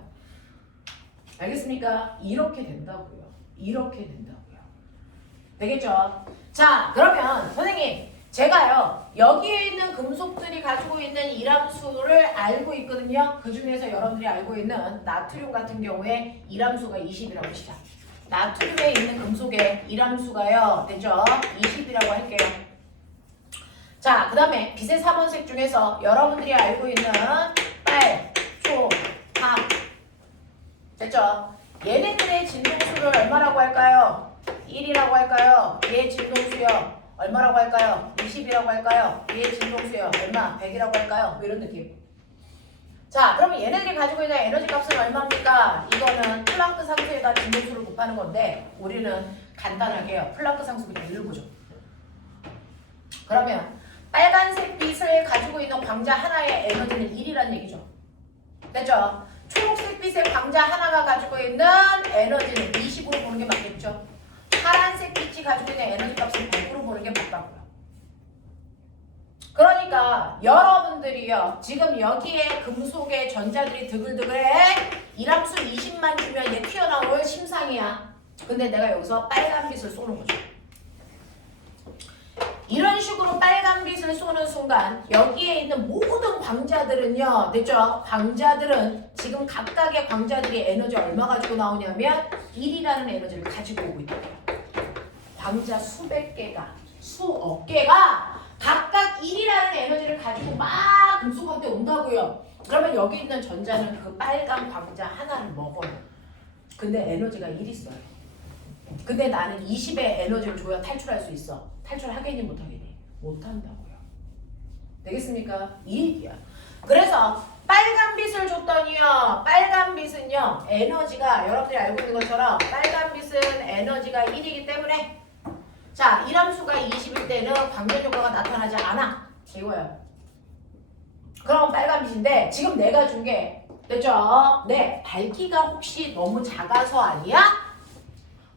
알겠습니까? 이렇게 된다고요. 이렇게 된다고요. 되겠죠? 자, 그러면 선생님, 제가요 여기에 있는 금속들이 가지고 있는 일함수를 알고 있거든요. 그 중에서 여러분들이 알고 있는 나트륨 같은 경우에 일함수가 20이라고 하시죠. 나트륨에 있는 금속의 일함수가요, 됐죠? 20이라고 할게요. 자, 그 다음에 빛의 3원색 중에서 여러분들이 알고 있는 빨, 초, 각, 됐죠? 얘네들의 진동수를 얼마라고 할까요? 1이라고 할까요? 얘 진동수요. 얼마라고 할까요? 20이라고 할까요? 얘 진동수요. 얼마? 100이라고 할까요? 뭐 이런 느낌. 자, 그러면 얘네들이 가지고 있는 에너지 값은 얼마입니까? 이거는 플랑크 상수에다 진동수를 곱하는 건데 우리는 간단하게요. 플랑크 상수 그냥 1로 보죠. 그러면 빨간색 빛을 가지고 있는 광자 하나의 에너지는 1이라는 얘기죠. 됐죠? 초록색 빛의 광자 하나가 가지고 있는 에너지는 20으로 보는 게 맞겠죠? 파란색 빛이 가지고 있는 에너지 값은 100으로 보는 게 맞다고요. 그러니까 여러분들이요, 지금 여기에 금속의 전자들이 드글드글해. 일함수 20만 주면 얘 튀어나올 심상이야. 근데 내가 여기서 빨간 빛을 쏘는 거죠. 이런 식으로 빨간 빛을 쏘는 순간 여기에 있는 모든 광자들은요, 됐죠? 광자들은 지금 각각의 광자들이 에너지 얼마 가지고 나오냐면 1이라는 에너지를 가지고 오고 있다. 광자 수백 개가, 수억 개가 각각 1이라는 에너지를 가지고 막 금속한테 온다고요. 그러면 여기 있는 전자는 그 빨간 광자 하나를 먹어요. 근데 에너지가 1 있어요. 근데 나는 20의 에너지를 줘야 탈출할 수 있어. 탈출하겠니 못하겠니? 못한다고요. 되겠습니까? 이 얘기야. 그래서 빨간 빛을 줬더니요, 빨간 빛은요 에너지가 여러분들이 알고 있는 것처럼 빨간 빛은 에너지가 1이기 때문에 자, 일함수가 20일 때는 광전 효과가 나타나지 않아. 이거예요. 그럼 빨간 빛인데 지금 내가 준 게 됐죠? 네, 밝기가 혹시 너무 작아서 아니야?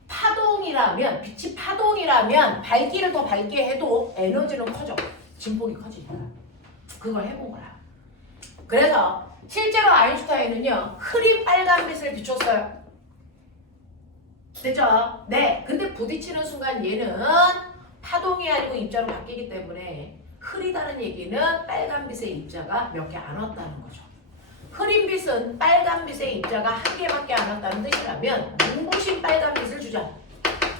파동이라면 빛이 파동이라면 밝기를 더 밝게 해도 에너지는 커져. 진폭이 커지니까. 그걸 해본 거야. 그래서 실제로 아인슈타인은요 흐린 빨간빛을 비췄어요. 됐죠? 네. 근데 부딪히는 순간 얘는 파동이 아니고 입자로 바뀌기 때문에 흐리다는 얘기는 빨간빛의 입자가 몇 개 안 왔다는 거죠. 흐린 빛은 빨간빛의 입자가 한 개밖에 안 왔다는 뜻이라면 눈부신 빨간빛을 주자.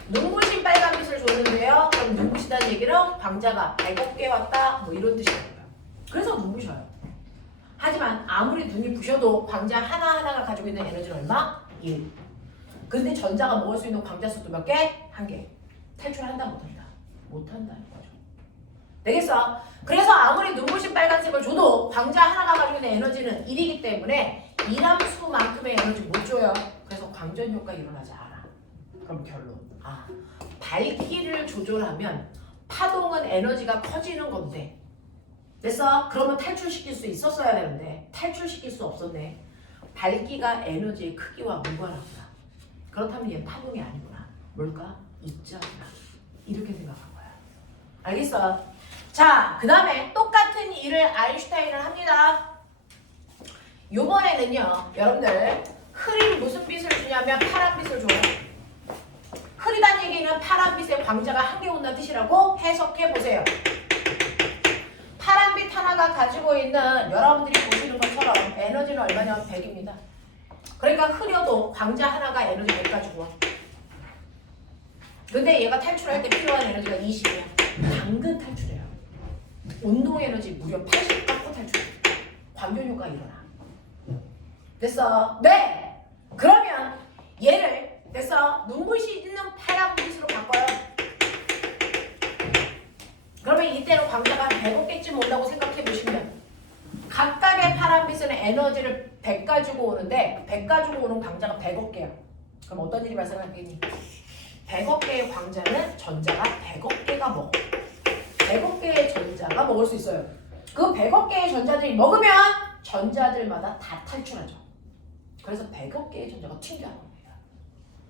눈부신 빨간빛을 줬는데요. 그럼 눈부시다는 얘기는 광자가 100개 왔다 뭐 이런 뜻이에요. 그래서 눈부셔요. 하지만 아무리 눈이 부셔도 광자 하나하나가 가지고 있는 에너지는 얼마? 1. 근데 전자가 먹을 수 있는 광자 수도 몇 개? 1개. 탈출한다 못한다? 못한다는 거죠. 되겠어? 그래서 아무리 눈부신 빨간색을 줘도 광자 하나가 가지고 있는 에너지는 1이기 때문에 이함수만큼의 에너지 못 줘요. 그래서 광전 효과 일어나지 않아. 그럼 결론. 밝기를 조절하면 파동은 에너지가 커지는 건데 됐어? 그러면 탈출시킬 수 있었어야 되는데 탈출시킬 수 없었네. 밝기가 에너지의 크기와 무관하구나. 그렇다면 얘는 파동이 아니구나. 뭘까? 입자구나. 이렇게 생각한 거야. 알겠어? 자, 그 다음에 똑같은 일을 아인슈타인은 합니다. 요번에는요, 여러분들 흐린 무슨 빛을 주냐면 파란빛을 줘요. 흐리다는 얘기는 파란빛의 광자가 한 개 온다는 뜻이라고 해석해 보세요. 파란빛 하나가 가지고 있는 여러분들이 보시는 것처럼 에너지는 얼마냐면 100입니다. 그러니까 흐려도 광자 하나가 에너지 100 가지고 와. 근데 얘가 탈출할 때 필요한 에너지가 20이야. 당근 탈출해요. 운동 에너지 무려 80 갖고 탈출해. 광전 효과 일어나. 됐어? 네! 그러면 얘를 됐어? 눈부시 있는 파란빛으로 바꿔요. 그러면 이때는 광자가 100개쯤 온다고 생각해 보시면 각각의 파란빛은 에너지를 100 가지고 오는데 100 가지고 오는 광자가 100억 개야. 그럼 어떤 일이 발생하겠니? 100억 개의 광자는 전자가 100억 개가 먹어. 100억 개의 전자가 먹을 수 있어요. 그 100억 개의 전자들이 먹으면 전자들마다 다 탈출하죠. 그래서 100억 개의 전자가 튕겨나는 거예요.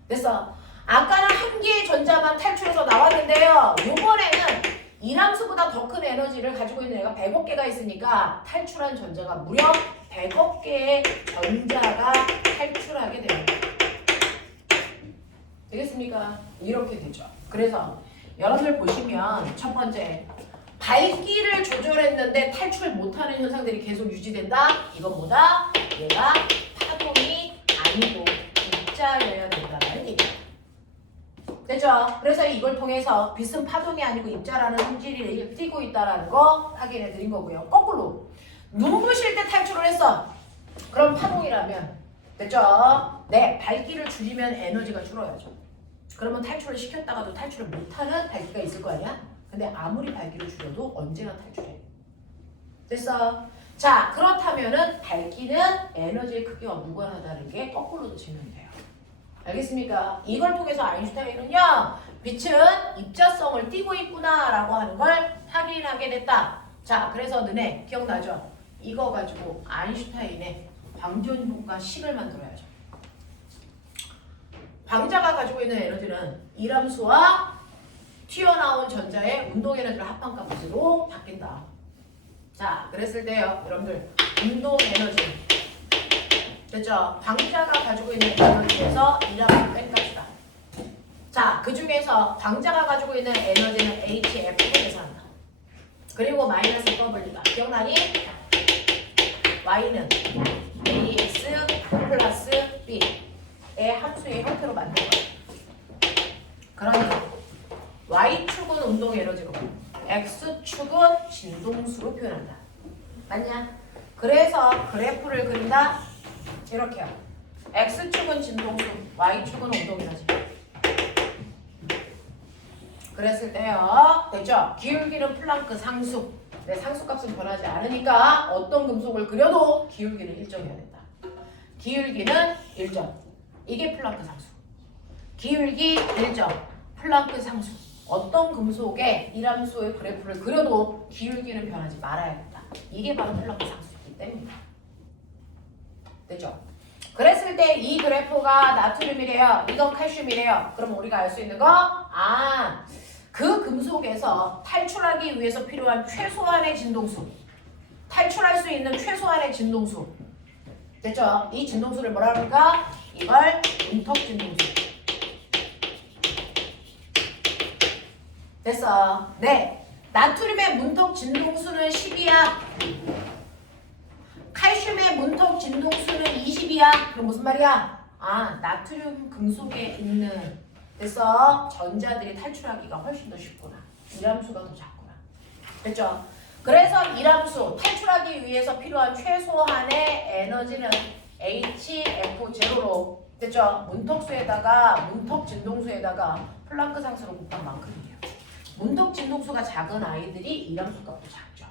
됐어? 아까는 한 개의 전자만 탈출해서 나왔는데요. 이번에는 이함수보다 더 큰 에너지를 가지고 있는 애가 100억 개가 있으니까 탈출한 전자가 무려 100억 개의 전자가 탈출하게 됩니다. 되겠습니까? 이렇게 되죠. 그래서 여러분들 보시면 첫 번째 밝기를 조절했는데 탈출 못하는 현상들이 계속 유지된다. 이건 뭐다? 얘가 파동이 아니고 입자여야 된다는 얘기예요. 됐죠? 그래서 이걸 통해서 빛은 파동이 아니고 입자라는 성질이 띄고 있다는 거 확인해 드린 거고요. 거꾸로 눈부실 때 탈출을 했어. 그럼 파동이라면 됐죠? 네, 밝기를 줄이면 에너지가 줄어야죠. 그러면 탈출을 시켰다가도 탈출을 못하는 밝기가 있을 거 아니야? 근데 아무리 밝기를 줄여도 언제나 탈출해. 됐어? 자, 그렇다면은 밝기는 에너지의 크기와 무관하다는 게 거꾸로도 증명이 돼요. 알겠습니까? 이걸 통해서 아인슈타인은요, 빛은 입자성을 띠고 있구나라고 하는 걸 확인하게 됐다. 자, 그래서 너네 기억나죠? 이거 가지고 아인슈타인의 광전 효과 식을 만들어야죠. 광자가 가지고 있는 에너지는 이함수와 튀어나온 전자의 운동 에너지를 합한값으로 바뀐다. 자, 그랬을 때요, 여러분들 운동 에너지 됐죠? 광자가 가지고 있는 에너지에서 이함수 뺀 값이다. 자, 그 중에서 광자가 가지고 있는 에너지는 HF로 계산한다. 그리고 마이너스 W다. 기억나니? Y는 AX 플러스 B의 함수의 형태로 만든 거야. 그러니까 Y축은 운동 에너지로, X축은 진동수로 표현한다. 맞냐? 그래서 그래프를 그린다. 이렇게요. X축은 진동수, Y축은 운동 에너지. 그랬을 때요. 됐죠? 기울기는 플랑크 상수. 네, 상수값은 변하지 않으니까 어떤 금속을 그려도 기울기는 일정해야 된다. 기울기는 일정. 이게 플랑크 상수. 기울기 일정. 플랑크 상수. 어떤 금속의 이함수의 그래프를 그려도 기울기는 변하지 말아야 된다. 이게 바로 플랑크 상수이기 때문이다. 됐죠? 그랬을 때 이 그래프가 나트륨이래요. 이건 칼슘이래요. 그럼 우리가 알 수 있는 거? 아, 그 금속에서 탈출하기 위해서 필요한 최소한의 진동수. 탈출할 수 있는 최소한의 진동수. 됐죠? 이 진동수를 뭐라 그럴까? 이걸 문턱 진동수. 됐어. 네. 나트륨의 문턱 진동수는 10이야. 칼슘의 문턱 진동수는 20이야. 그럼 무슨 말이야? 아, 나트륨 금속에 있는 됐어. 전자들이 탈출하기가 훨씬 더 쉽구나. 이람수가 더 작구나. 됐죠? 그래서 이람수 탈출하기 위해서 필요한 최소한의 에너지는 HF0로 됐죠? 문턱수에다가 문턱 진동수에다가 플랑크 상수로 곱한 만큼이에요. 문턱 진동수가 작은 아이들이 이람수 값도 작죠.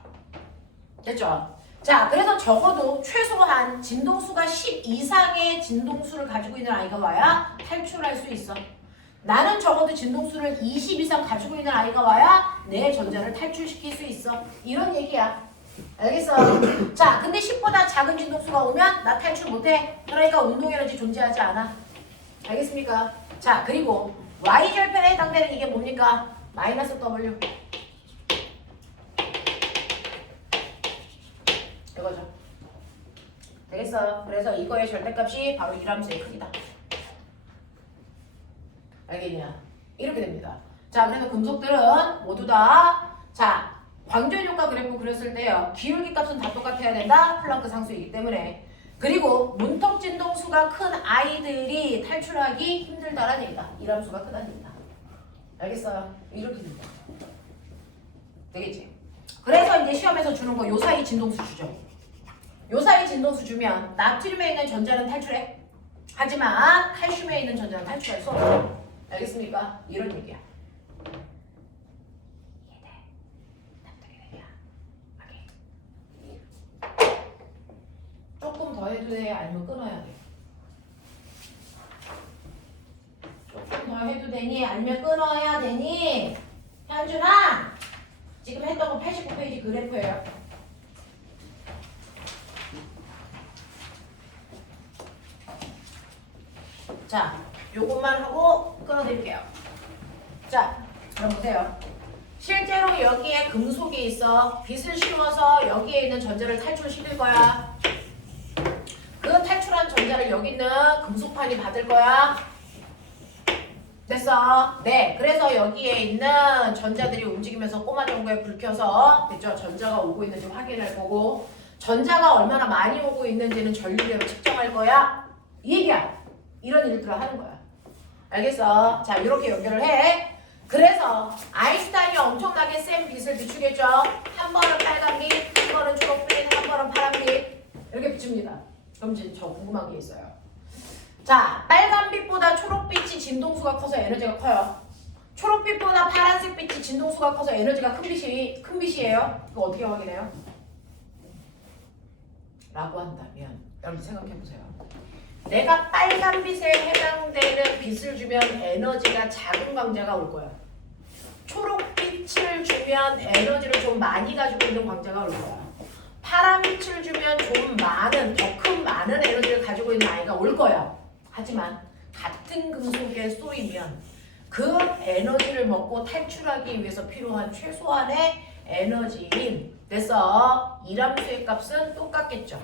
됐죠? 자, 그래서 적어도 최소한 진동수가 10 이상의 진동수를 가지고 있는 아이가 와야 탈출할 수 있어. 나는 적어도 진동수를 20 이상 가지고 있는 아이가 와야 내 전자를 탈출시킬 수 있어. 이런 얘기야. 알겠어? 자, 근데 10보다 작은 진동수가 오면 나 탈출 못해. 그러니까 운동에너지 존재하지 않아. 알겠습니까? 자, 그리고 Y절편에 해당되는 이게 뭡니까? 마이너스 W. 이거죠. 되겠어? 그래서 이거의 절대값이 바로 이람수의 크기다. 알겠냐? 이렇게 됩니다. 자, 그래서 금속들은 모두 다 자, 광전 효과 그래프 그렸을 때요. 기울기 값은 다 똑같아야 된다. 플랑크 상수이기 때문에. 그리고 문턱 진동수가 큰 아이들이 탈출하기 힘들다라는 얘기다. 이람수가 크다는 얘기다. 알겠어요? 이렇게 됩니다. 되겠지? 그래서 이제 시험에서 주는 거 요 사이 진동수 주죠. 요 사이 진동수 주면 나트륨에 있는 전자는 탈출해. 하지만 칼슘에 있는 전자는 탈출할 수 없어. 알겠습니까? 이런 얘기야. 이해돼? 납득이 되냐? 오케이. 조금 더 해도 돼? 아니면 끊어야 돼? 조금 더 해도 되니? 아니면 끊어야 되니? 현준아! 지금 했던 거 89페이지 그래프예요. 자, 요것만 하고 끊어드릴게요. 자, 그럼 보세요. 실제로 여기에 금속이 있어. 빛을 씌워서 여기에 있는 전자를 탈출시킬 거야. 그 탈출한 전자를 여기 있는 금속판이 받을 거야. 됐어? 네. 그래서 여기에 있는 전자들이 움직이면서 꼬마 전구에 불 켜서 됐죠? 전자가 오고 있는지 확인할 거고 전자가 얼마나 많이 오고 있는지는 전류량을 측정할 거야. 이 얘기야. 이런 일들을 하는 거야. 알겠어? 자, 이렇게 연결을 해. 그래서 아인슈타인이 엄청나게 센 빛을 비추겠죠? 한 번은 빨간빛, 한 번은 초록빛, 한 번은 파란빛 이렇게 비춥니다. 그럼 지금 저 궁금한 게 있어요. 자, 빨간빛보다 초록빛이 진동수가 커서 에너지가 커요. 초록빛보다 파란색 빛이 진동수가 커서 에너지가 큰 빛이에요. 그거 어떻게 확인해요? 라고 한다면 여러분 생각해보세요. 내가 빨간빛에 해당되는 빛을 주면 에너지가 작은 광자가 올 거야. 초록빛을 주면 에너지를 좀 많이 가지고 있는 광자가 올 거야. 파란빛을 주면 좀 더 큰 많은 에너지를 가지고 있는 아이가 올 거야. 하지만 같은 금속에 쏘이면 그 에너지를 먹고 탈출하기 위해서 필요한 최소한의 에너지인 그래서 이람수의 값은 똑같겠죠.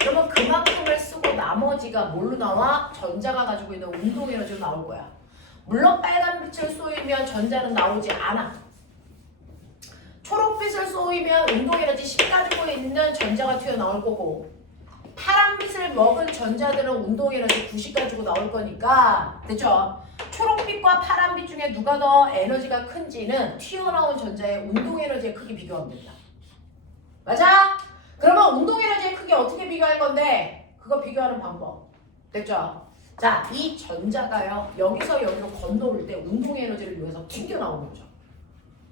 그러면 그만큼을 쓰고 나머지가 뭘로 나와? 전자가 가지고 있는 운동 에너지로 나올 거야. 물론 빨간빛을 쏘이면 전자는 나오지 않아. 초록빛을 쏘이면 운동 에너지 10 가지고 있는 전자가 튀어나올 거고 파란빛을 먹은 전자들은 운동 에너지 90 가지고 나올 거니까 됐죠? 초록빛과 파란빛 중에 누가 더 에너지가 큰지는 튀어나온 전자의 운동 에너지의 크기 비교하면 된다. 맞아? 그러면 운동 에너지의 크기 어떻게 비교할 건데? 그거 비교하는 방법. 됐죠? 자, 이 전자가요. 여기서 여기로 건너올 때 운동 에너지를 위해서 튕겨 나오는 거죠.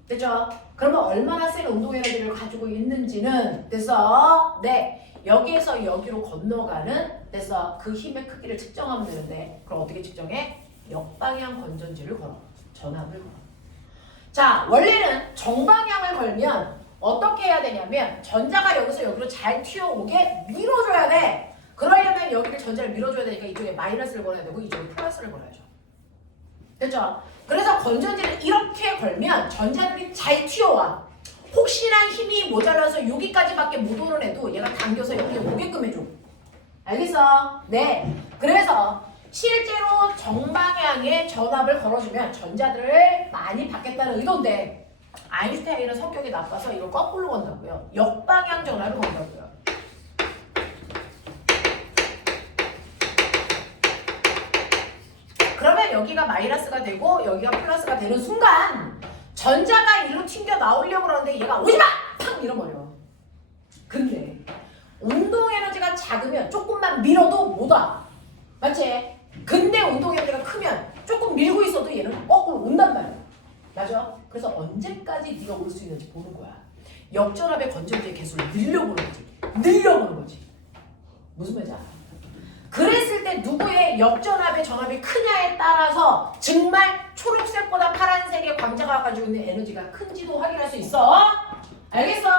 됐죠? 그러면 얼마나 센 운동 에너지를 가지고 있는지는 됐어? 네. 여기에서 여기로 건너가는 됐어? 그 힘의 크기를 측정하면 되는데 그럼 어떻게 측정해? 역방향 건전지를 걸어. 전압을 걸어. 자, 원래는 정방향을 걸면 어떻게 해야 되냐면 전자가 여기서 여기로 잘 튀어오게 밀어줘야 돼. 그러려면 여기를 전자를 밀어줘야 되니까 이쪽에 마이너스를 걸어야 되고 이쪽에 플러스를 걸어야죠. 됐죠? 그래서 건전지를 이렇게 걸면 전자들이 잘 튀어와. 혹시나 힘이 모자라서 여기까지밖에 못 오는 애도 얘가 당겨서 여기 오게끔 해줘. 알겠어? 네. 그래서 실제로 정방향의 전압을 걸어주면 전자들을 많이 받겠다는 의도인데 아인슈타인은 성격이 나빠서 이걸 거꾸로 건다고요. 역방향 전압을 건다고요. 그러면 여기가 마이너스가 되고 여기가 플러스가 되는 순간 전자가 이리로 튕겨 나오려고 그러는데 얘가 오지마! 팍 밀어버려. 근데 운동 에너지가 작으면 조금만 밀어도 못 와. 맞지? 근데 운동 에너지가 크면 조금 밀고 있어도 얘는 거꾸로 온단 말이야. 맞아? 그래서 언제까지 네가 올 수 있는지 보는 거야. 역전압의 건전지의 개수를 늘려보는 거지. 늘려보는 거지. 무슨 말인지 알아? 그랬을 때 누구의 역전압의 전압이 크냐에 따라서 정말 초록색보다 파란색의 광자가 가지고 있는 에너지가 큰지도 확인할 수 있어. 알겠어?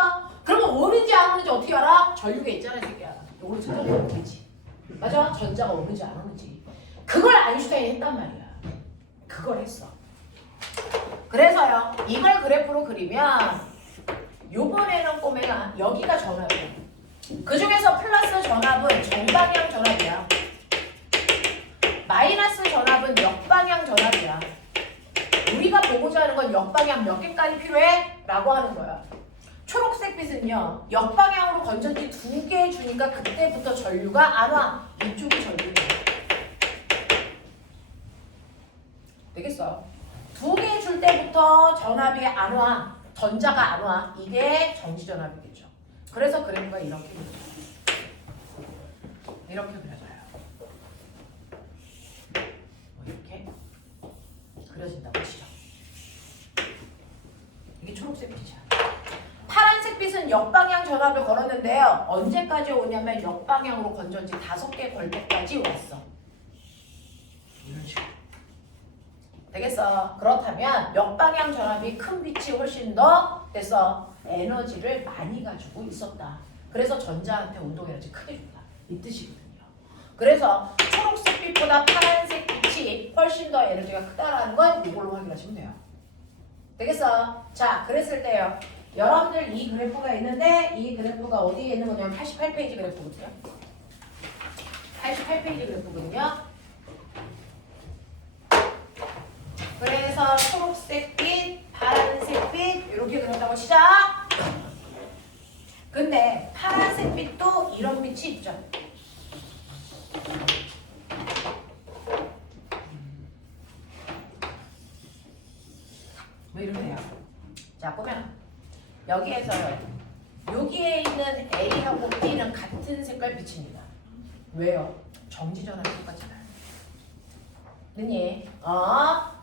그러면 오는지 안 오는지 어떻게 알아? 전류계 있잖아, 새끼야. 이걸로 측정하면 되지. 맞아? 전자가 오는지 안 오는지. 그걸 아인슈타인이 했단 말이야. 그걸 했어. 그래서요, 이걸 그래프로 그리면 요번에는 꼬매가 여기가 전압이야. 그 중에서 플러스 전압은 정방향 전압이야. 마이너스 전압은 역방향 전압이야. 우리가 보고자 하는 건 역방향 몇 개까지 필요해? 라고 하는 거야. 초록색 빛은요, 역방향으로 건전지 2개 주니까 그때부터 전류가 안 와. 이쪽이 전류야. 되겠어? 2개 줄 때부터 전압이 안 와. 전자가 안 와. 이게 정지전압이겠죠. 그래서 그래프가 이렇게 그려져요. 이렇게 그려진다고 치죠. 이게 초록색 빛이야. 파란색 빛은 역방향 전압을 걸었는데요. 언제까지 오냐면 역방향으로 건전지 5개 걸 때까지 왔어. 이런 식으로. 되겠어? 그렇다면 역방향 전압이 큰 빛이 훨씬 더 됐어. 에너지를 많이 가지고 있었다. 그래서 전자한테 운동 에너지 크게 줬다. 이 뜻이거든요. 그래서 초록색 빛보다 파란색 빛이 훨씬 더 에너지가 크다라는 건 이걸로 확인하시면 돼요. 되겠어? 자, 그랬을 때요. 여러분들 이 그래프가 있는데 이 그래프가 어디에 있는 거냐면 88페이지 그래프거든요. 88페이지 그래프거든요. 그래서 초록색 빛, 파란색 빛 이렇게 그렸다고 치자. 근데 파란색 빛도 이런 빛이 있죠. 뭐 이러세요. 자, 보면 여기에서요. 여기에 있는 A하고 B는 같은 색깔 빛입니다. 왜요? 정지전압이 똑같잖아요. 됐니?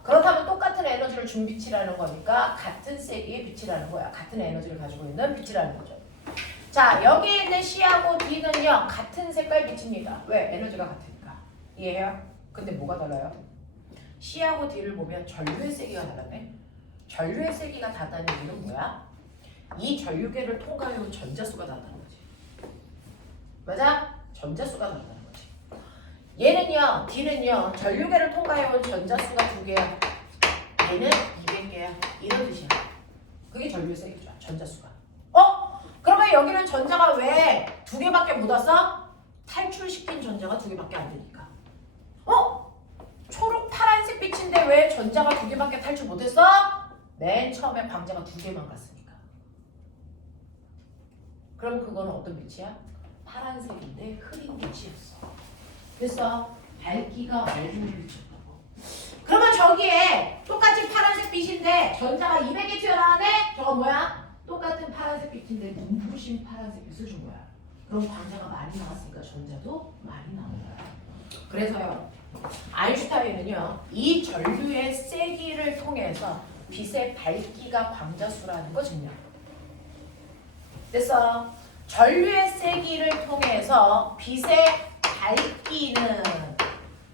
그렇다면 똑같은 에너지를 준 빛이라는 거니까 같은 세기의 빛이라는 거야. 같은 에너지를 가지고 있는 빛이라는 거죠. 자, 여기에 있는 C하고 D는요. 같은 색깔 빛입니다. 왜? 에너지가 같으니까. 이해해요? 근데 뭐가 달라요? C하고 D를 보면 전류의 세기가 달랐네. 전류의 세기가 다르다는 얘기는 뭐야? 이 전류계를 통과해온 전자수가 다르다는 거지. 맞아? 전자수가 다르다는 거지. 얘는요, D는요, 전류계를 통과해온 전자수가 2개야. 얘는 200개야. 이런 뜻이야. 그게 전류의 세기죠. 전자수가. 그러면 여기는 전자가 왜 2개밖에 못 왔어? 탈출시킨 전자가 2개밖에 안 되니까. 초록 파란색 빛인데 왜 전자가 2개밖에 탈출 못했어? 맨 처음에 광자가 2개만 갔으니까. 그럼 그거는 어떤 빛이야? 파란색인데 흐린 빛이었어. 그래서 밝기가 어두운 빛이었다고. 그러면 저기에 똑같이 파란색 빛인데 전자가 200개 튀어나왔네? 저거 뭐야? 똑같은 파란색 빛인데 눈부신 파란색 빛을 준 거야. 그럼 광자가 많이 나왔으니까 전자도 많이 나온 거야. 그래서요, 아인슈타인은요, 이 전류의 세기를 통해서 빛의 밝기가 광자수라는 거 증명. 됐어? 전류의 세기를 통해서 빛의 밝기는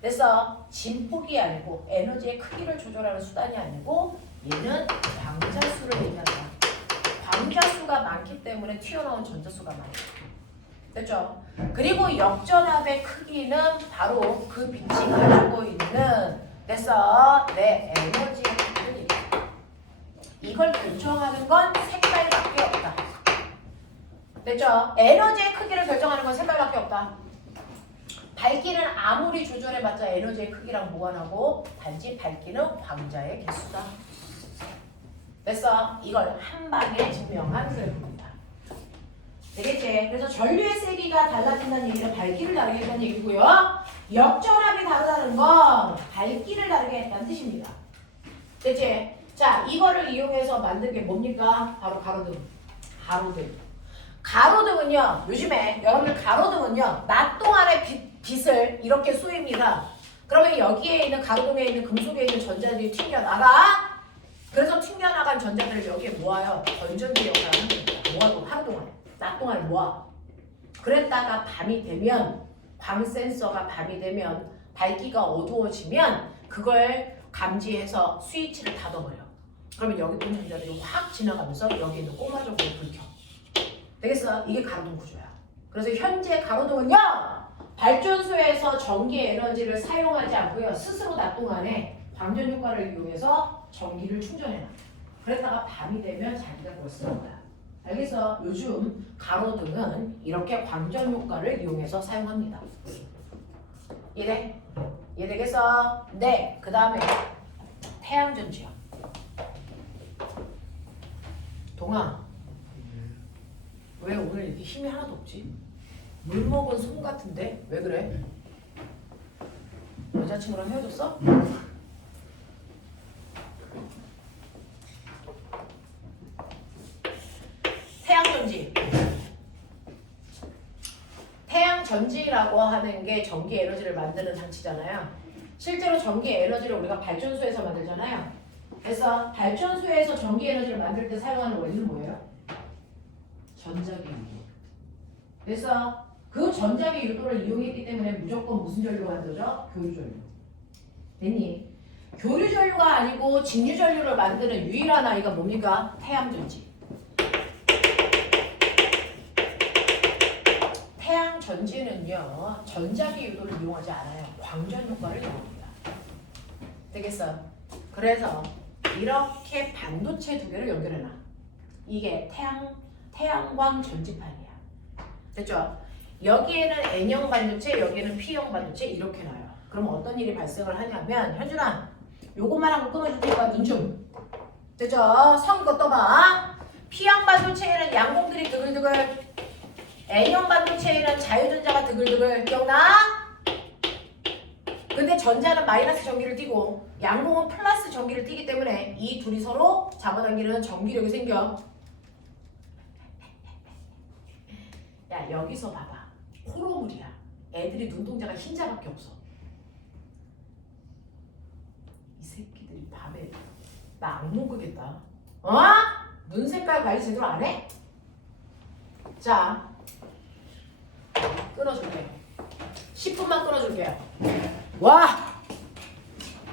됐어? 진폭이 아니고 에너지의 크기를 조절하는 수단이 아니고 얘는 광자수를 얘기한다. 광자수가 많기 때문에 튀어나온 전자수가 많아. 됐죠? 그리고 역전압의 크기는 바로 그 빛이 가지고 있는 됐어? 내 에너지의 크기입니다. 이걸 결정하는 건 색깔밖에 없다. 됐죠? 에너지의 크기를 결정하는 건 색깔밖에 없다. 밝기는 아무리 조절해봤자 에너지의 크기랑 무관하고 단지 밝기는 광자의 개수다. 됐어? 이걸 한 방에 증명한 그래프입니다. 되겠지? 그래서 전류의 세기가 달라진다는 얘기는 밝기를 다르게 했다는 얘기고요. 역전압이 다르다는 건 밝기를 다르게 했다는 뜻입니다. 됐지? 자, 이거를 이용해서 만든 게 뭡니까? 바로 가로등. 가로등. 가로등은요, 요즘에 여러분들 가로등은요, 낮 동안의 빛을 이렇게 쏘입니다. 그러면 여기에 있는 가로등에 있는 금속에 있는 전자들이 튕겨나가. 그래서 튕겨나간 전자들을 여기에 모아요. 건전지 역할을 하는 겁니다. 모아도 하루 동안에. 낮 동안에 모아. 그랬다가 밤이 되면, 광 센서가 밤이 되면, 밝기가 어두워지면 그걸 감지해서 스위치를 닫아버려. 그러면 여기 있는 전자들이 확 지나가면서 여기 있는 꼬마적으로 불 켜. 되겠어? 이게 가로등 구조야. 그래서 현재 가로등은요, 발전소에서 전기 에너지를 사용하지 않고요, 스스로 낮 동안에 광전 효과를 이용해서 전기를 충전해놔. 그랬다가 밤이 되면 자기가 그걸 쓰는 거야. 알겠어? 요즘 가로등은 이렇게 광전 효과를 이용해서 사용합니다. 이해돼? 이해되겠어? 네. 그 다음에 태양전지요. 동아, 왜 오늘 이렇게 힘이 하나도 없지? 물 먹은 솜 같은데? 왜 그래? 여자친구랑 헤어졌어? 태양전지. 태양전지라고 하는 게 전기 에너지를 만드는 장치잖아요. 실제로 전기 에너지를 우리가 발전소에서 만들잖아요. 그래서 발전소에서 전기 에너지를 만들 때 사용하는 원리는 뭐예요? 전자기 유도. 그래서 그 전자기 유도를 이용했기 때문에 무조건 무슨 전류가 만들어져? 교류전류. 됐니? 교류전류가 아니고 직류전류를 만드는 유일한 아이가 뭡니까? 태양전지. 태양전지는요, 전자기 유도를 이용하지 않아요. 광전 효과를 이용합니다. 되겠어? 그래서 이렇게 반도체 두 개를 연결해놔. 이게 태양광 전지판이야. 됐죠? 여기에는 N형 반도체, 여기에는 P형 반도체 이렇게 놔요. 그럼 어떤 일이 발생을 하냐면, 현준아, 요것만 한번 끊어줄 테니까 눈 좀. 됐죠? 성거 떠봐. P형 반도체에는 양공들이 드글드글, N형 반도체에는 자유전자가 드글드글. 기억나? 근데 전자는 마이너스 전기를 띠고 양공은 플러스 전기를 띠기 때문에 이 둘이 서로 잡아당기는 전기력이 생겨. 야, 여기서 봐봐. 호러물이야. 애들이 눈동자가 흰자밖에 없어. 이 새끼들이 밤에 나 악몽 꾸겠다. 어? 눈 색깔 관리 제대로 안 해? 자, 끊어줄게요. 10분만 끊어줄게요. 와!